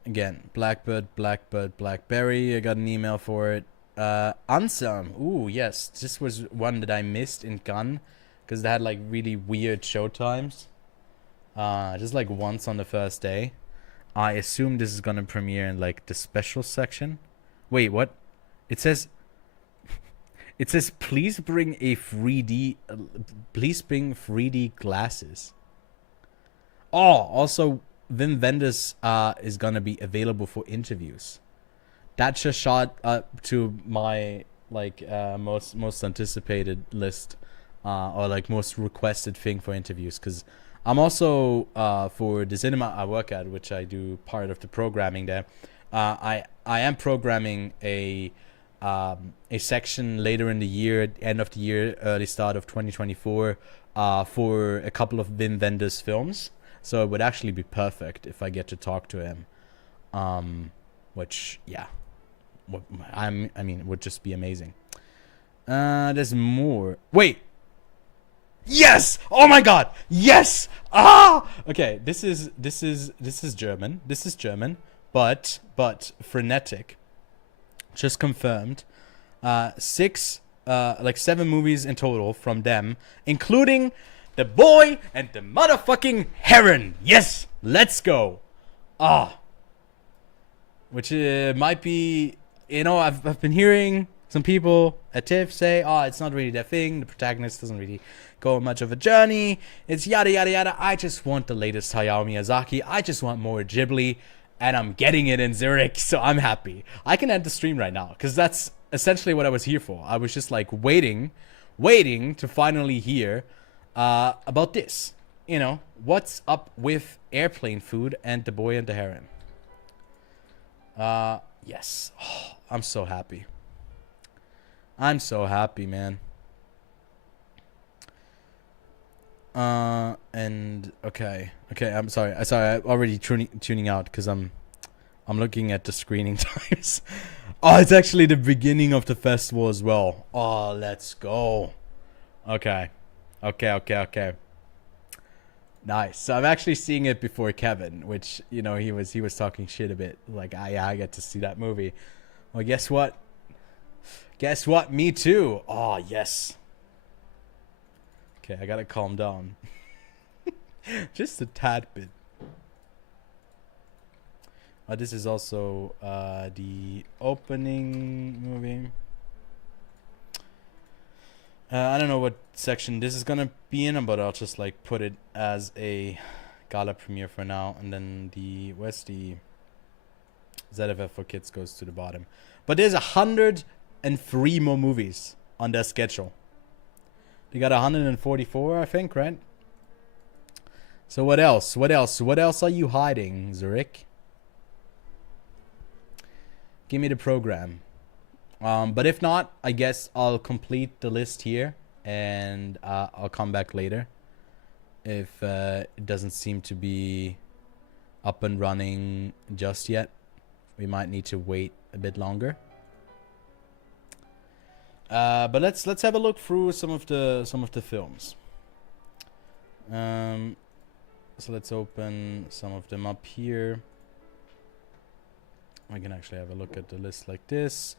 Again, Blackbird, Blackberry. I got an email for it. Ansam. Ooh, yes. This was one that I missed in Cannes because they had like really weird show times. Just like once on the first day. I assume this is gonna premiere in like the special section. Wait, what? It says. It says please bring 3D glasses. Oh, also Wim Wenders is gonna be available for interviews. That's just shot up to my like most anticipated list or like most requested thing for interviews, because I'm also for the cinema I work at, which I do part of the programming there. I am programming a section later in the year, end of the year, early start of 2024, for a couple of Wim Wenders films. So it would actually be perfect if I get to talk to him, which yeah, I mean, would just be amazing. There's more. Wait. Yes! Oh my God! Yes! Ah! Okay, this is German. This is German, but frenetic. Just confirmed. 7 movies in total from them, including The Boy and the Motherfucking Heron. Yes, let's go. Which might be, I've been hearing some people at TIFF say, it's not really their thing. The protagonist doesn't really go on much of a journey. It's yada yada yada. I just want the latest Hayao Miyazaki. I just want more Ghibli. And I'm getting it in Zurich, so I'm happy. I can end the stream right now, because that's essentially what I was here for. I was just like waiting to finally hear about this. What's up with airplane food and The Boy and the Heron? Yes. Oh, I'm so happy. I'm so happy, man. And okay, I'm sorry. I'm already tuning out because I'm looking at the screening times. Oh, it's actually the beginning of the festival as well. Oh, let's go. Okay. Nice. So I'm actually seeing it before Kevin, which he was talking shit a bit. Like, I get to see that movie. Well, guess what? Me too. Oh, yes. Okay, I gotta calm down. Just a tad bit. This is also the opening movie. I don't know what section this is gonna be in, but I'll just like put it as a gala premiere for now, and then where's the ZFF for kids goes to the bottom. But there's 103 more movies on their schedule. They got 144, I think, right? So what else? What else are you hiding, Zurich? Give me the program. But if not, I guess I'll complete the list here, and I'll come back later. if it doesn't seem to be up and running just yet. We might need to wait a bit longer. But let's have a look through some of the films. So let's open some of them up here. I can actually have a look at the list like this.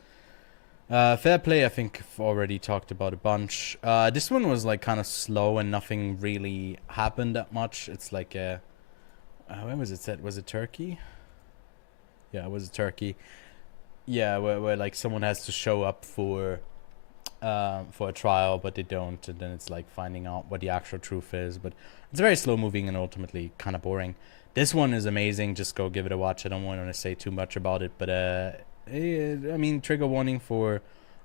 Fair Play, I think I've already talked about a bunch. This one was like kind of slow and nothing really happened that much. It's like a... when was it set? Was it Turkey? Yeah, it was Turkey. Yeah, where like someone has to show up for a trial, but they don't, and then it's like finding out what the actual truth is. But it's very slow moving and ultimately kind of boring. This one is amazing. Just go give it a watch. I don't want to say too much about it, but I mean, trigger warning for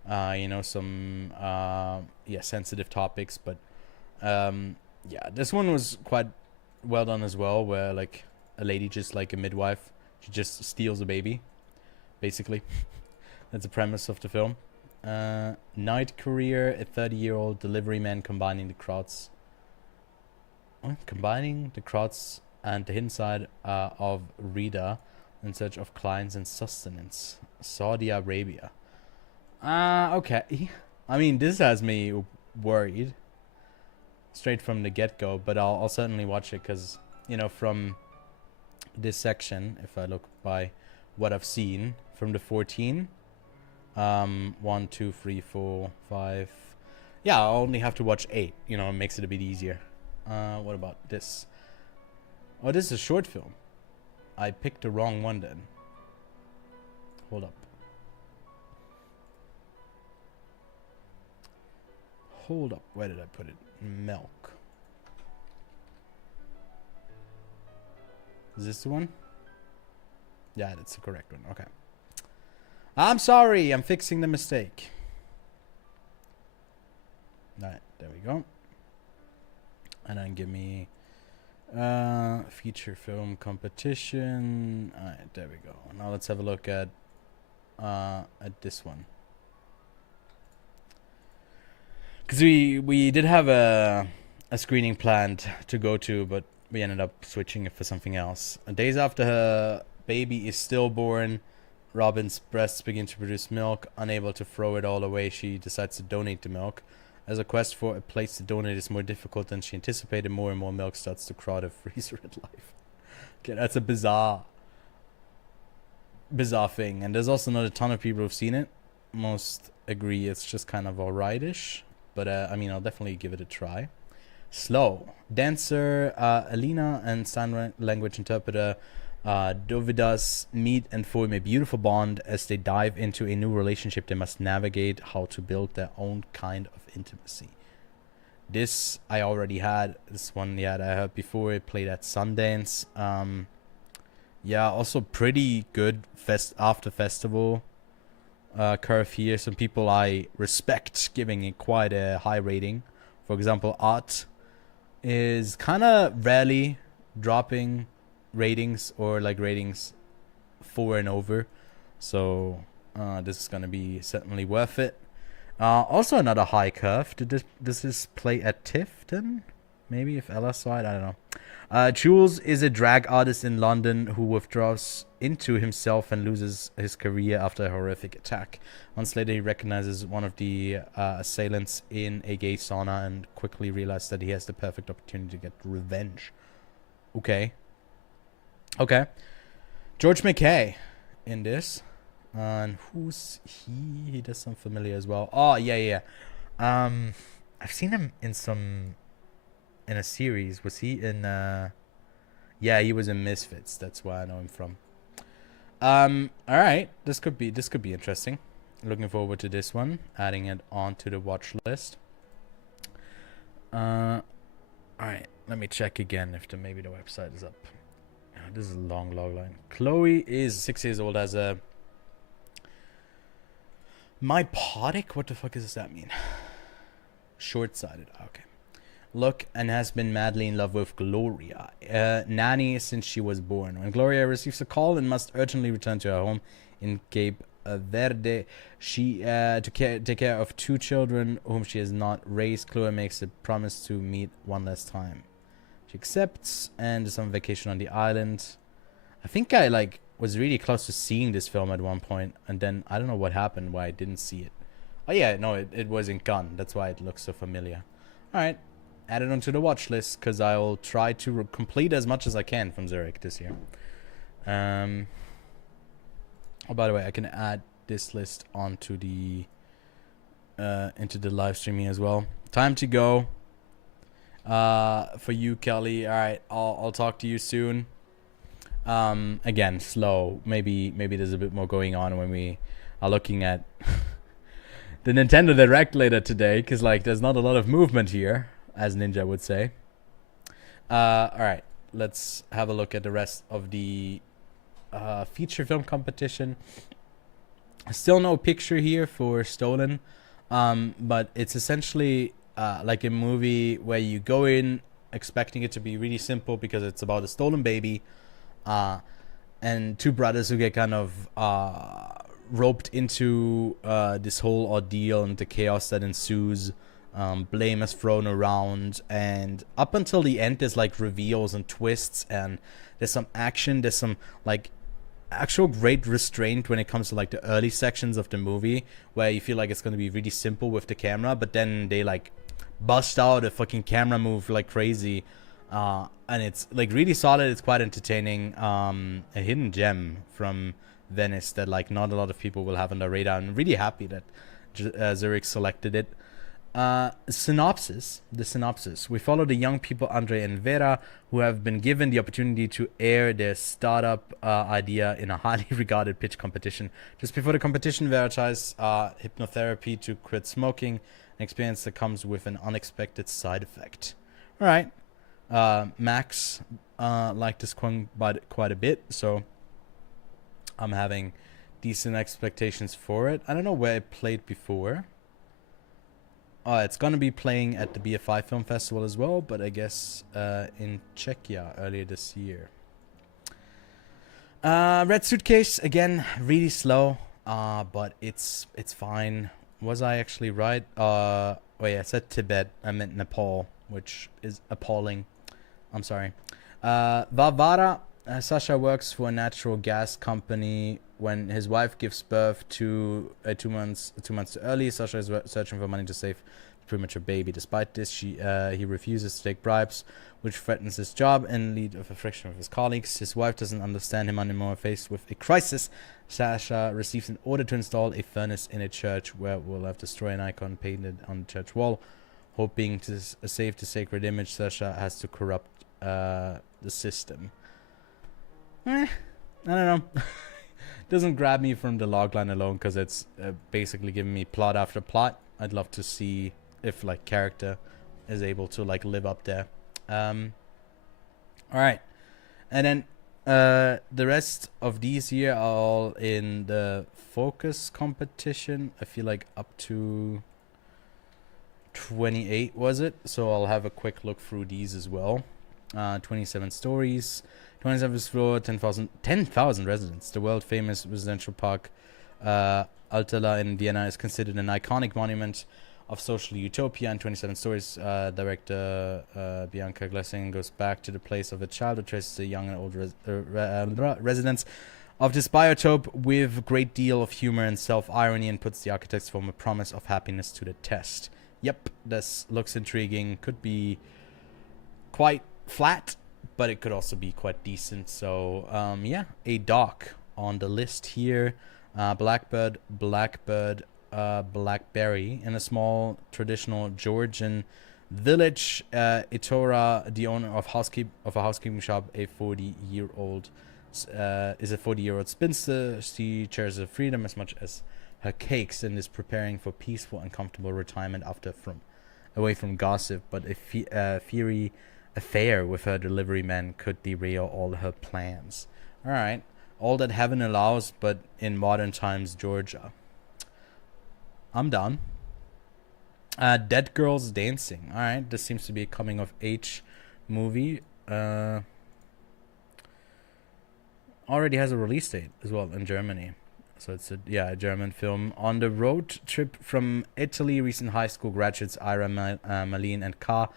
you know, some sensitive topics, but yeah, this one was quite well done as well, where like a lady, just like a midwife, she just steals a baby, basically. That's the premise of the film. Night Courier, a 30-year-old delivery man combining the crowds and the hidden side of Rida in search of clients and sustenance. Saudi Arabia. Okay. I mean, this has me worried straight from the get-go, but I'll certainly watch it because, you know, from this section, if I look by what I've seen from the 14, 1, 2, 3, 4, 5. Yeah, I'll only have to watch 8. You know, it makes it a bit easier. What about this? Oh, this is a short film. I picked the wrong one then. Hold up. Where did I put it? Milk. Is this the one? Yeah, that's the correct one. Okay. I'm sorry. I'm fixing the mistake. Alright, there we go. And then give me feature film competition. Alright, there we go. Now let's have a look at this one. Because we did have a screening planned to go to, but we ended up switching it for something else. Days after her baby is stillborn, Robin's breasts begin to produce milk. Unable to throw it all away, she decides to donate the milk. As a quest for a place to donate is more difficult than she anticipated, more and more milk starts to crowd her freezer at life. Okay, that's a bizarre thing. And there's also not a ton of people who've seen it. Most agree it's just kind of alright-ish. But, I mean, I'll definitely give it a try. Slow. Dancer Alina and sign language interpreter Dovidas meet and form a beautiful bond. As they dive into a new relationship, they must navigate how to build their own kind of intimacy. This I already had. This one, yeah, that I heard before. It played at Sundance. Yeah, also pretty good after festival curve here. Some people I respect giving it quite a high rating. For example, Art is kind of rarely dropping ratings or like ratings 4 and over, so this is gonna be certainly worth it. Also another high curve. Did this play at Tifton? Maybe if Ella saw it, I don't know. Jules is a drag artist in London who withdraws into himself and loses his career after a horrific attack. Months later, he recognizes one of the assailants in a gay sauna and quickly realizes that he has the perfect opportunity to get revenge. Okay. George McKay in this. And who's he? He does some familiar as well. Oh, yeah. I've seen him in a series. Was he in yeah, he was in Misfits. That's where I know him from. All right. This could be interesting. Looking forward to this one. Adding it onto the watch list. All right. Let me check again if maybe the website is up. This is a long log line. Chloe is 6 years old as a mypodic. What the fuck does that mean? Short-sighted. Okay. Look, and has been madly in love with Gloria, nanny since she was born. When Gloria receives a call and must urgently return to her home in Cape Verde, she take care of 2 children whom she has not raised. Chloe makes a promise to meet one last time. She accepts, and is on vacation on the island. I think I like was really close to seeing this film at one point, and then I don't know what happened why I didn't see it. Oh yeah, no, it wasn't gone. That's why it looks so familiar. All right, add it onto the watch list because I'll try to complete as much as I can from Zurich this year. Oh, by the way, I can add this list onto the into the live streaming as well. Time to go. For you, Kelly. All right, I'll talk to you soon. Again, slow. Maybe there's a bit more going on when we are looking at the Nintendo Direct later today, because like there's not a lot of movement here, as Ninja would say. All right, let's have a look at the rest of the feature film competition. Still no picture here for Stolen, but it's essentially like a movie where you go in expecting it to be really simple because it's about a stolen baby and two brothers who get kind of roped into this whole ordeal and the chaos that ensues. Blame is thrown around, and up until the end there's like reveals and twists, and there's some action, there's some like actual great restraint when it comes to like the early sections of the movie where you feel like it's going to be really simple with the camera, but then they like bust out a fucking camera move like crazy, and it's like really solid. It's quite entertaining. A hidden gem from Venice that like not a lot of people will have on their radar. I'm really happy that Zurich selected it. The synopsis. We follow the young people Andre and Vera, who have been given the opportunity to air their startup idea in a highly regarded pitch competition. Just before the competition, Vera tries hypnotherapy to quit smoking, an experience that comes with an unexpected side effect. All right. Max liked this quite a bit, so I'm having decent expectations for it. I don't know where it played before. It's going to be playing at the BFI Film Festival as well, but I guess in Czechia earlier this year. Red Suitcase, again, really slow, but it's fine. Was I actually right? Oh yeah, I said Tibet. I meant Nepal, which is appalling. I'm sorry. Varvara. Sasha works for a natural gas company. When his wife gives birth to 2 months too early, Sasha is searching for money to save the premature baby. Despite this, he refuses to take bribes, which threatens his job and lead of a friction with his colleagues. His wife doesn't understand him anymore. Faced with a crisis, Sasha receives an order to install a furnace in a church where we'll have destroy an icon painted on the church wall. Hoping to save the sacred image, Sasha has to corrupt the system. I don't know. Doesn't grab me from the logline alone because it's basically giving me plot after plot. I'd love to see if like character is able to like live up there. All right, and then the rest of these here are all in the focus competition. I feel like up to 28 was it? So I'll have a quick look through these as well. 27 stories. 27th floor, 10,000 residents. The world-famous residential park Altala in Vienna is considered an iconic monument of social utopia. And 27 stories, director Bianca Glessing goes back to the place of a childhood, traces the young and old residents of this biotope with a great deal of humor and self-irony, and puts the architect's form a promise of happiness to the test. Yep, this looks intriguing. Could be quite flat, but it could also be quite decent. So yeah, a doc on the list here. Blackbird, Blackberry in a small traditional Georgian village. Itora, the owner of a housekeeping shop, is a 40-year-old spinster. She cherishes her freedom as much as her cakes and is preparing for peaceful and comfortable retirement away from gossip, but a fiery affair with her delivery man could derail all her plans. All right, all that heaven allows, but in modern times, Georgia. I'm done. Dead Girls Dancing. All right, this seems to be a coming of age movie. Already has a release date as well in Germany. So it's a German film. On the road trip from Italy, recent high school graduates Ira, Malene, and Ka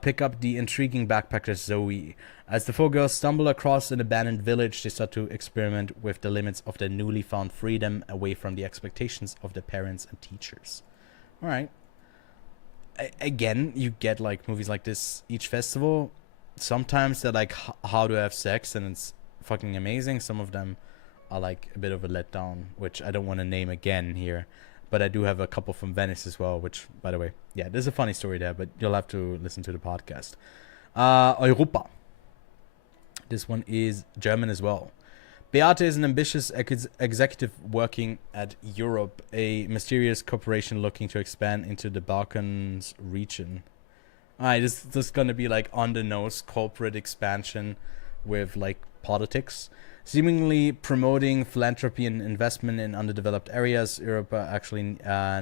pick up the intriguing backpacker Zoe. As the four girls stumble across an abandoned village, they start to experiment with the limits of their newly found freedom away from the expectations of their parents and teachers. All right. Again, you get like movies like this each festival. Sometimes they're like how to have sex, and it's fucking amazing. Some of them are like a bit of a letdown, which I don't want to name again here. But I do have a couple from Venice as well, which, by the way, yeah, there's a funny story there, but you'll have to listen to the podcast. Europa. This one is German as well. Beate is an ambitious executive working at Europe, a mysterious corporation looking to expand into the Balkans region. Alright, this is going to be like on-the-nose corporate expansion with like politics. Seemingly promoting philanthropy and investment in underdeveloped areas, Europe actually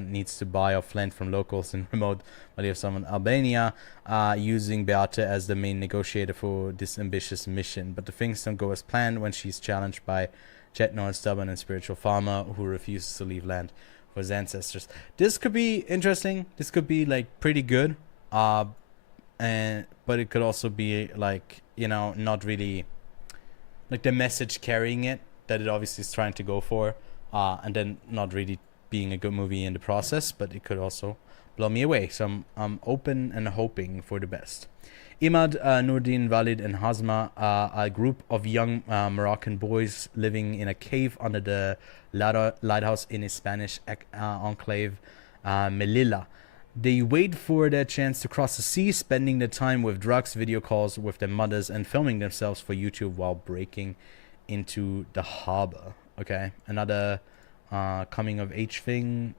needs to buy off land from locals in remote valley of southern Albania, using Beate as the main negotiator for this ambitious mission. But the things don't go as planned when she's challenged by Chetno, a stubborn and spiritual farmer who refuses to leave land for his ancestors. This could be interesting. This could be like pretty good, but it could also be like, you know, not really like the message carrying it that it obviously is trying to go for, and then not really being a good movie in the process, but it could also blow me away. So I'm open and hoping for the best. Imad, Nurdin, Walid, and Hazma are a group of young Moroccan boys living in a cave under the lighthouse in a Spanish enclave, Melilla. They wait for their chance to cross the sea, spending their time with drugs, video calls with their mothers, and filming themselves for YouTube while breaking into the harbor. Okay, another coming of age thing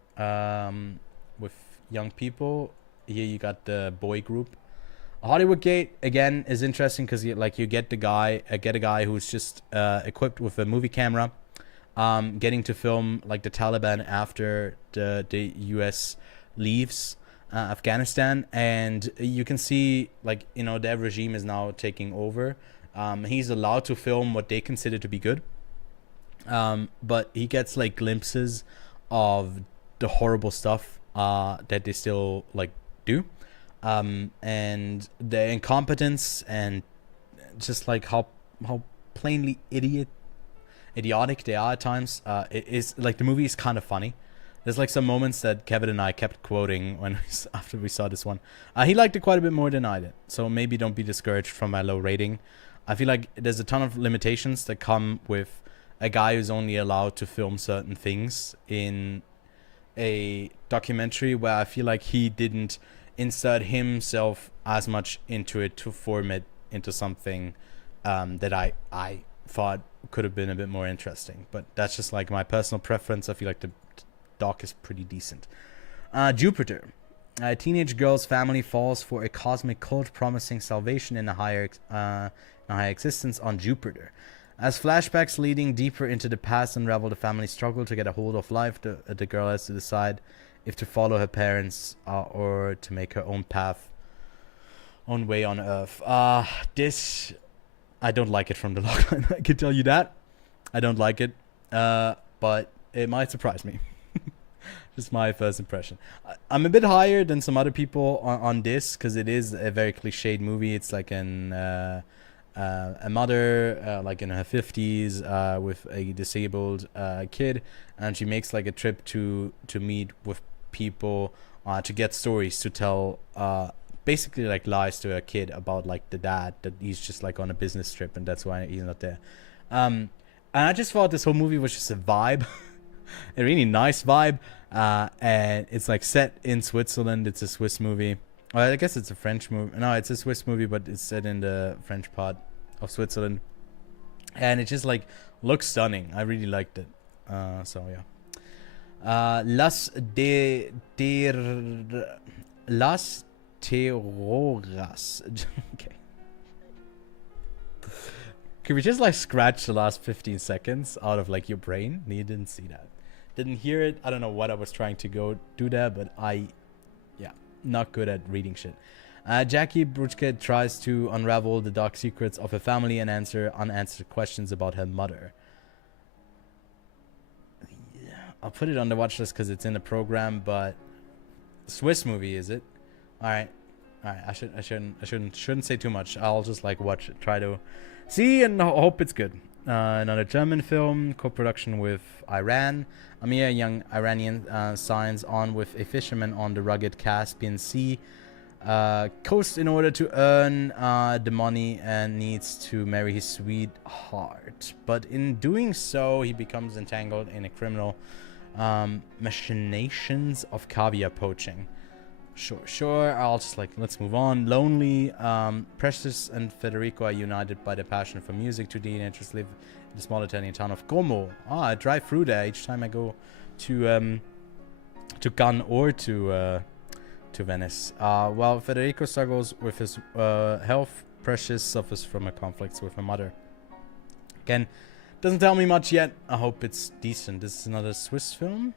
with young people. Here you got the boy group. Hollywood Gate again is interesting because you get a guy who's just equipped with a movie camera, getting to film like the Taliban after the U.S. leaves Afghanistan, and you can see like, you know, their regime is now taking over. He's allowed to film what they consider to be good, but he gets like glimpses of the horrible stuff that they still like do, and the incompetence and just like how plainly idiotic they are at times. It is like the movie is kind of funny. There's like some moments that Kevin and I kept quoting after we saw this one. He liked it quite a bit more than I did, so maybe don't be discouraged from my low rating. I feel like there's a ton of limitations that come with a guy who's only allowed to film certain things in a documentary, where I feel like he didn't insert himself as much into it to form it into something that I thought could have been a bit more interesting. But that's just like my personal preference. I feel like the doc is pretty decent. Jupiter. A teenage girl's family falls for a cosmic cult promising salvation in a higher existence on Jupiter. As flashbacks leading deeper into the past unravel the family's struggle to get a hold of life, the girl has to decide if to follow her parents or to make her own path, own way on Earth. This, I don't like it from the logline. I can tell you that. I don't like it, but it might surprise me. Just my first impression. I'm a bit higher than some other people on this because it is a very cliched movie. It's like a mother like in her 50s with a disabled kid, and she makes like a trip to meet with people to get stories to tell, basically like lies to her kid about like the dad, that he's just like on a business trip and that's why he's not there. And I just thought this whole movie was just a vibe. A really nice vibe, and it's like set in Switzerland. It's a Swiss movie. Well, I guess it's a French movie. No, it's a Swiss movie, but it's set in the French part of Switzerland, and it just like looks stunning. I really liked it. So yeah. Las Terroras. Okay. Can we just like scratch the last 15 seconds out of like your brain? You didn't see that. Didn't hear it. I don't know what I was trying to go do there, but not good at reading shit. Jackie Bruchke tries to unravel the dark secrets of her family and answer unanswered questions about her mother. Yeah, I'll put it on the watch list because it's in the program, but Swiss movie, is it? All right. All right, I shouldn't say too much. I'll just like watch it, try to see, and hope it's good. Another German film, co-production with Iran. Amir, a young Iranian, signs on with a fisherman on the rugged Caspian Sea coast in order to earn the money, and needs to marry his sweetheart. But in doing so, he becomes entangled in a criminal machinations of caviar poaching. Sure. I'll just like, let's move on. Lonely, Precious and Federico are united by their passion for music. Two teenagers live in the small Italian town of Como. I drive through there each time I go to Cannes or to Venice. While Federico struggles with his health, Precious suffers from a conflict with her mother. Again, doesn't tell me much yet. I hope it's decent. This is another Swiss film.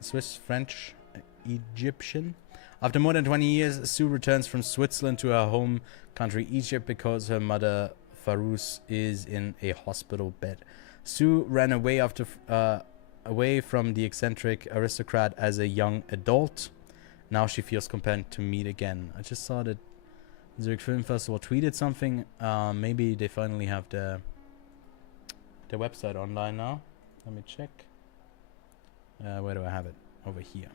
Swiss, French, Egyptian. After more than 20 years, Sue returns from Switzerland to her home country, Egypt, because her mother, Farouz, is in a hospital bed. Sue ran away away from the eccentric aristocrat as a young adult. Now she feels compelled to meet again. I just saw that Zurich Film Festival tweeted something. Maybe they finally have the website online now. Let me check. Where do I have it? Over here.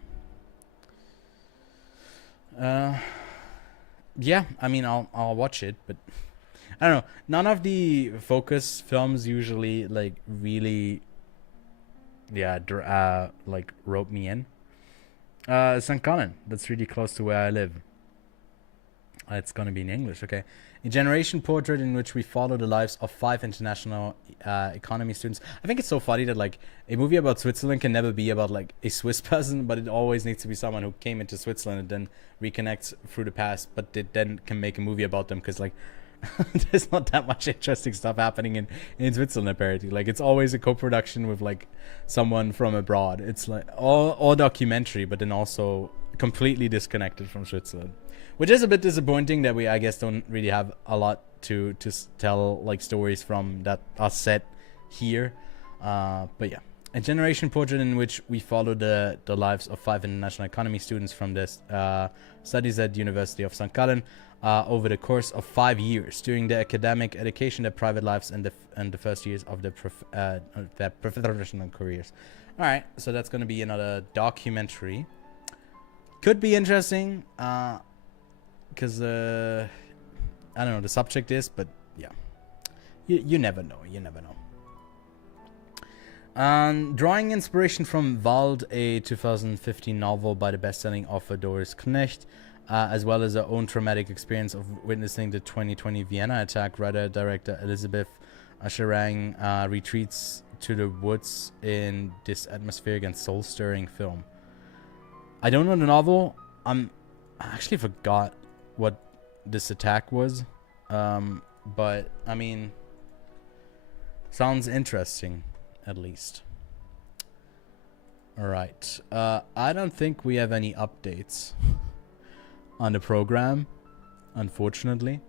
Yeah, I mean, I'll watch it, but I don't know. None of the Focus films usually like really, like rope me in. St. Colin, that's really close to where I live. It's gonna be in English, okay. A generation portrait in which we follow the lives of 5 international economy students. I think it's so funny that like a movie about Switzerland can never be about like a Swiss person, but it always needs to be someone who came into Switzerland and then reconnects through the past, but they then can make a movie about them because like there's not that much interesting stuff happening in Switzerland apparently. Like it's always a co-production with like someone from abroad. It's like all documentary, but then also completely disconnected from Switzerland, which is a bit disappointing that we, I guess, don't really have a lot to tell like stories from that are set here. But yeah, a generation portrait in which we follow the lives of 5 international economy students from this studies at the University of St. Gallen over the course of 5 years during their academic education, their private lives, and the first years of their professional careers. All right, so that's going to be another documentary. Could be interesting. Because I don't know the subject is, but yeah, you never know. Drawing inspiration from Wald, a 2015 novel by the best-selling author Doris Knecht, as well as her own traumatic experience of witnessing the 2020 Vienna attack, writer-director Elizabeth Asherang retreats to the woods in this atmospheric and soul-stirring film. I don't know the novel. I actually forgot what this attack was, but I mean, sounds interesting at least. All right, I don't think we have any updates on the program, unfortunately.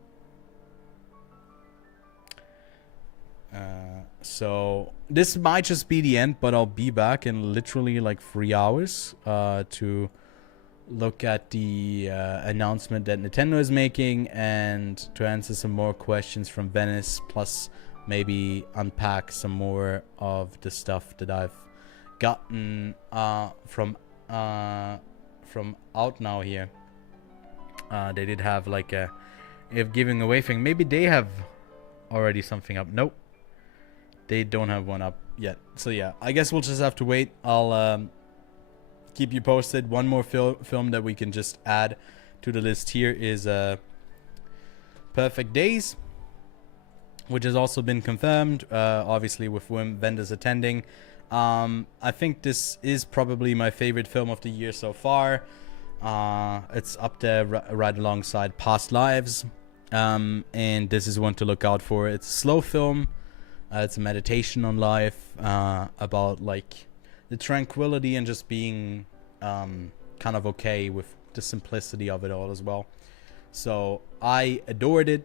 So this might just be the end, but I'll be back in literally like 3 hours to look at the announcement that Nintendo is making and to answer some more questions from Venice, plus maybe unpack some more of the stuff that I've gotten from Out Now here. They did have like a giving away thing. Maybe they have already something up. Nope, they don't have one up yet. So yeah, I guess we'll just have to wait. I'll keep you posted. One more film that we can just add to the list here is Perfect Days, which has also been confirmed, obviously with vendors attending. I think this is probably my favorite film of the year so far. It's up there right alongside Past Lives, and this is one to look out for. It's a slow film. It's a meditation on life, about like the tranquility and just being kind of okay with the simplicity of it all as well. So I adored it.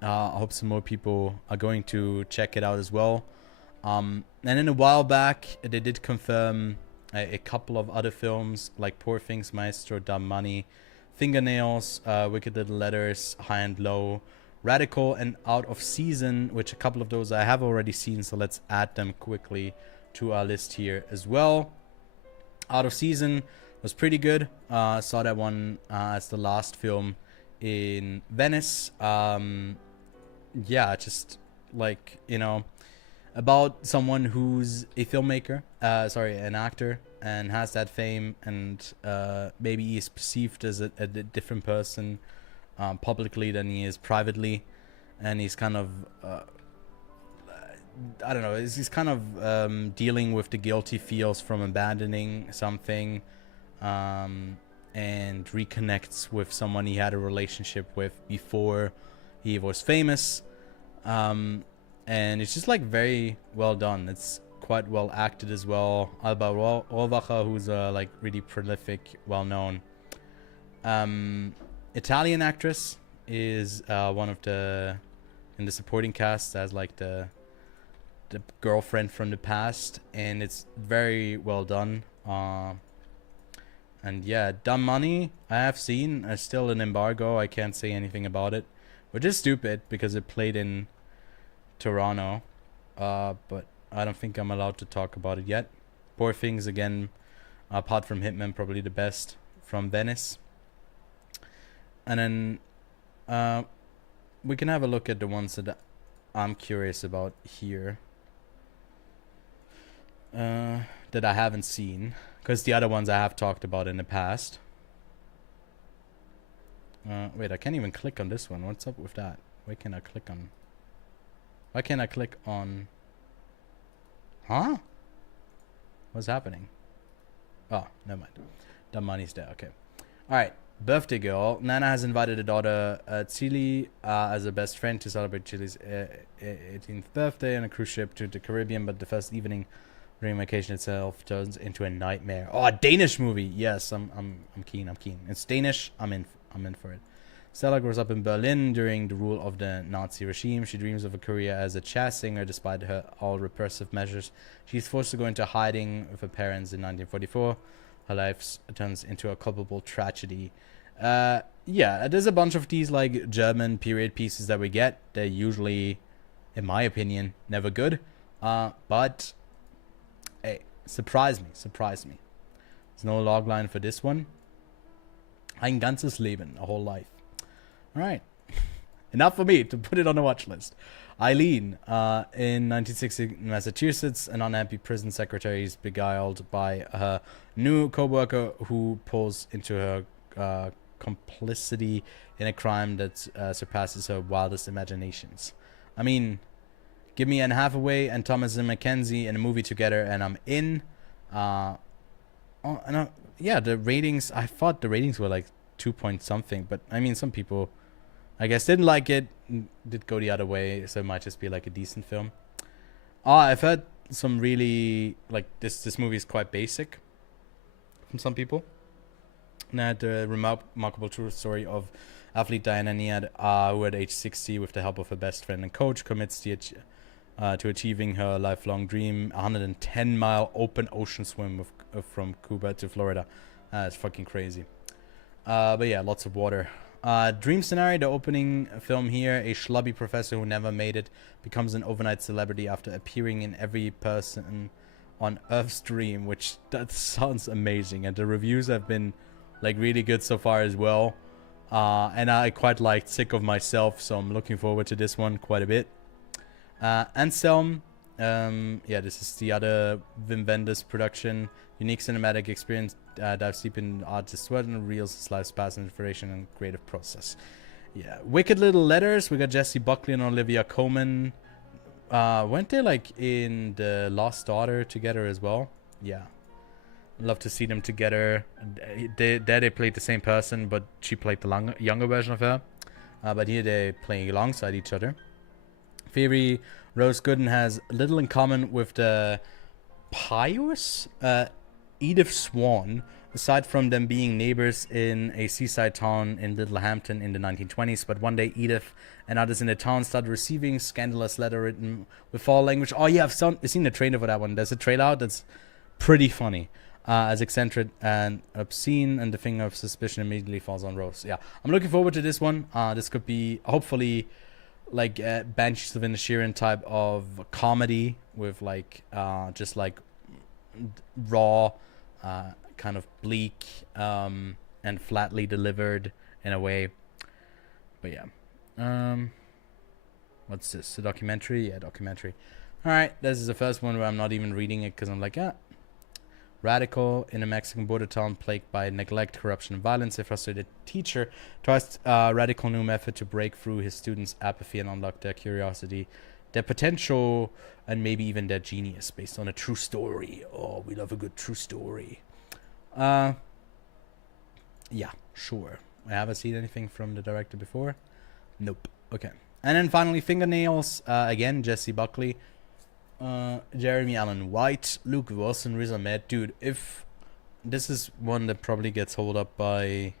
I hope some more people are going to check it out as well. And then a while back, they did confirm a couple of other films like Poor Things, Maestro da Money, Fingernails, Wicked Little Letters, High and Low, Radical, and Out of Season, which a couple of those I have already seen, so let's add them quickly to our list here as well. Out of Season was pretty good. Saw that one as the last film in Venice. Yeah, just like, you know, about someone who's a filmmaker, an actor, and has that fame, and maybe is perceived as a different person publicly than he is privately, and he's kind of I don't know, he's kind of dealing with the guilt he feels from abandoning something, and reconnects with someone he had a relationship with before he was famous, and it's just like very well done. It's quite well acted as well. Alba Rohrwacher, who's like really prolific, well known Italian actress, is one of the in the supporting cast as like the girlfriend from the past, and it's very well done. And yeah, Dumb Money I have seen. It's still an embargo. I can't say anything about it, which is stupid because it played in Toronto, but I don't think I'm allowed to talk about it yet. Poor Things, again, apart from Hitman, probably the best from Venice. And then we can have a look at the ones that I'm curious about here, that I haven't seen, because the other ones I have talked about in the past. Wait, I can't even click on this one. What's up with that? Why can't I click on... Why can't I click on... Huh? What's happening? Oh, never mind. Dumb Money's there. Okay. Alright. Birthday Girl. Nana has invited her daughter Chili as a best friend to celebrate Chili's 18th birthday on a cruise ship to the Caribbean, but the first evening during vacation itself turns into a nightmare. Oh, a Danish movie. Yes, I'm keen. It's Danish. I'm in for it. Stella grows up in Berlin during the rule of the Nazi regime. She dreams of a career as a jazz singer despite her all repressive measures. She's forced to go into hiding with her parents in 1944. Her life turns into a culpable tragedy. Yeah, there's a bunch of these like German period pieces that we get. They're usually, in my opinion, never good. But hey, surprise me. There's no logline for this one. Ein ganzes Leben, a whole life. All right, enough for me to put it on the watch list. Eileen, in 1960 Massachusetts, an unhappy prison secretary is beguiled by her new co-worker who pulls into her complicity in a crime that surpasses her wildest imaginations. I mean, give me Anne Hathaway and Thomas and Mackenzie in a movie together, and I'm in. Yeah, the ratings. I thought the ratings were like 2 point something, but I mean, some people, I guess, didn't like it. Did go the other way, so it might just be like a decent film. I've heard some really like this movie is quite basic from some people. Now, the remarkable true story of athlete Diana Niad, who at age 60, with the help of her best friend and coach, commits to achieving her lifelong dream, a 110-mile open ocean swim from Cuba to Florida. It's fucking crazy. But yeah, lots of water. Dream Scenario, the opening film here. A schlubby professor who never made it becomes an overnight celebrity after appearing in every person on Earth's dream, which that sounds amazing. And the reviews have been like really good so far as well. And I quite liked Sick of Myself, so I'm looking forward to this one quite a bit. Anselm, yeah, this is the other Wim Wenders production. Unique cinematic experience, dives deep in artist's world and reveals his life's past inspiration and creative process. Yeah, Wicked Little Letters. We got Jessie Buckley and Olivia Colman. Weren't they like in The Lost Daughter together as well? Yeah, love to see them together. There they played the same person, but she played the younger version of her. But here they're playing alongside each other. Phoebe Rose Gooden has little in common with the pious Edith Swan, aside from them being neighbors in a seaside town in Littlehampton in the 1920s. But one day Edith and others in the town started receiving scandalous letter written with foul language. Oh yeah, I've seen the trailer for that one. There's a trailer out that's pretty funny. as eccentric and obscene, and the finger of suspicion immediately falls on Rose. Yeah, I'm looking forward to this one. This could be hopefully like Banshees of Inisherin type of comedy with like just like raw, kind of bleak, and flatly delivered in a way. But yeah, what's this? A documentary? Yeah, documentary. All right, this is the first one where I'm not even reading it because I'm like, radical in a Mexican border town plagued by neglect, corruption, and violence. A frustrated teacher tries a radical new method to break through his students' apathy and unlock their curiosity, their potential, and maybe even their genius, based on a true story. Oh, we love a good true story. Yeah, sure. I haven't seen anything from the director before. Nope. Okay. And then finally, Fingernails. Again, Jesse Buckley. Jeremy Allen White, Luke Wilson, Riz Ahmed. Dude, if this is one that probably gets held up by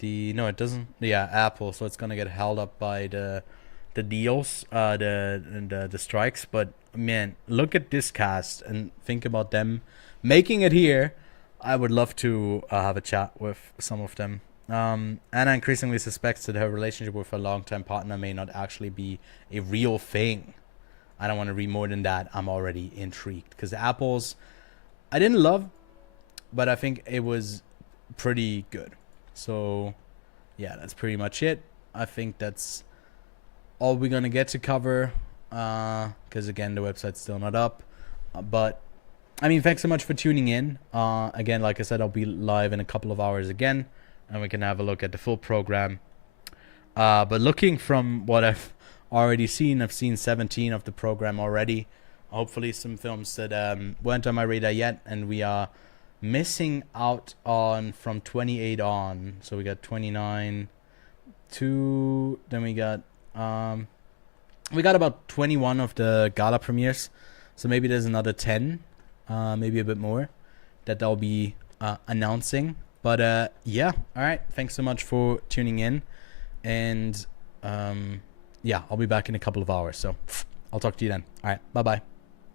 no, it doesn't. Yeah, Apple. So it's gonna get held up by the deals, the strikes. But man, look at this cast and think about them making it here. I would love to have a chat with some of them. Anna increasingly suspects that her relationship with her longtime partner may not actually be a real thing. I don't want to read more than that. I'm already intrigued. Because Apples, I didn't love, but I think it was pretty good. So, yeah, that's pretty much it. I think that's all we're going to get to cover. Because, again, the website's still not up. But, I mean, thanks so much for tuning in. Again, like I said, I'll be live in a couple of hours again. And we can have a look at the full program. But looking from what I've already seen, I've seen 17 of the program already. Hopefully some films that weren't on my radar yet, and we are missing out on from 28 on. So we got 29 to then we got about 21 of the gala premieres. So maybe there's another 10, maybe a bit more that I'll be announcing. But yeah, all right. Thanks so much for tuning in, and yeah, I'll be back in a couple of hours. So I'll talk to you then. All right, bye bye.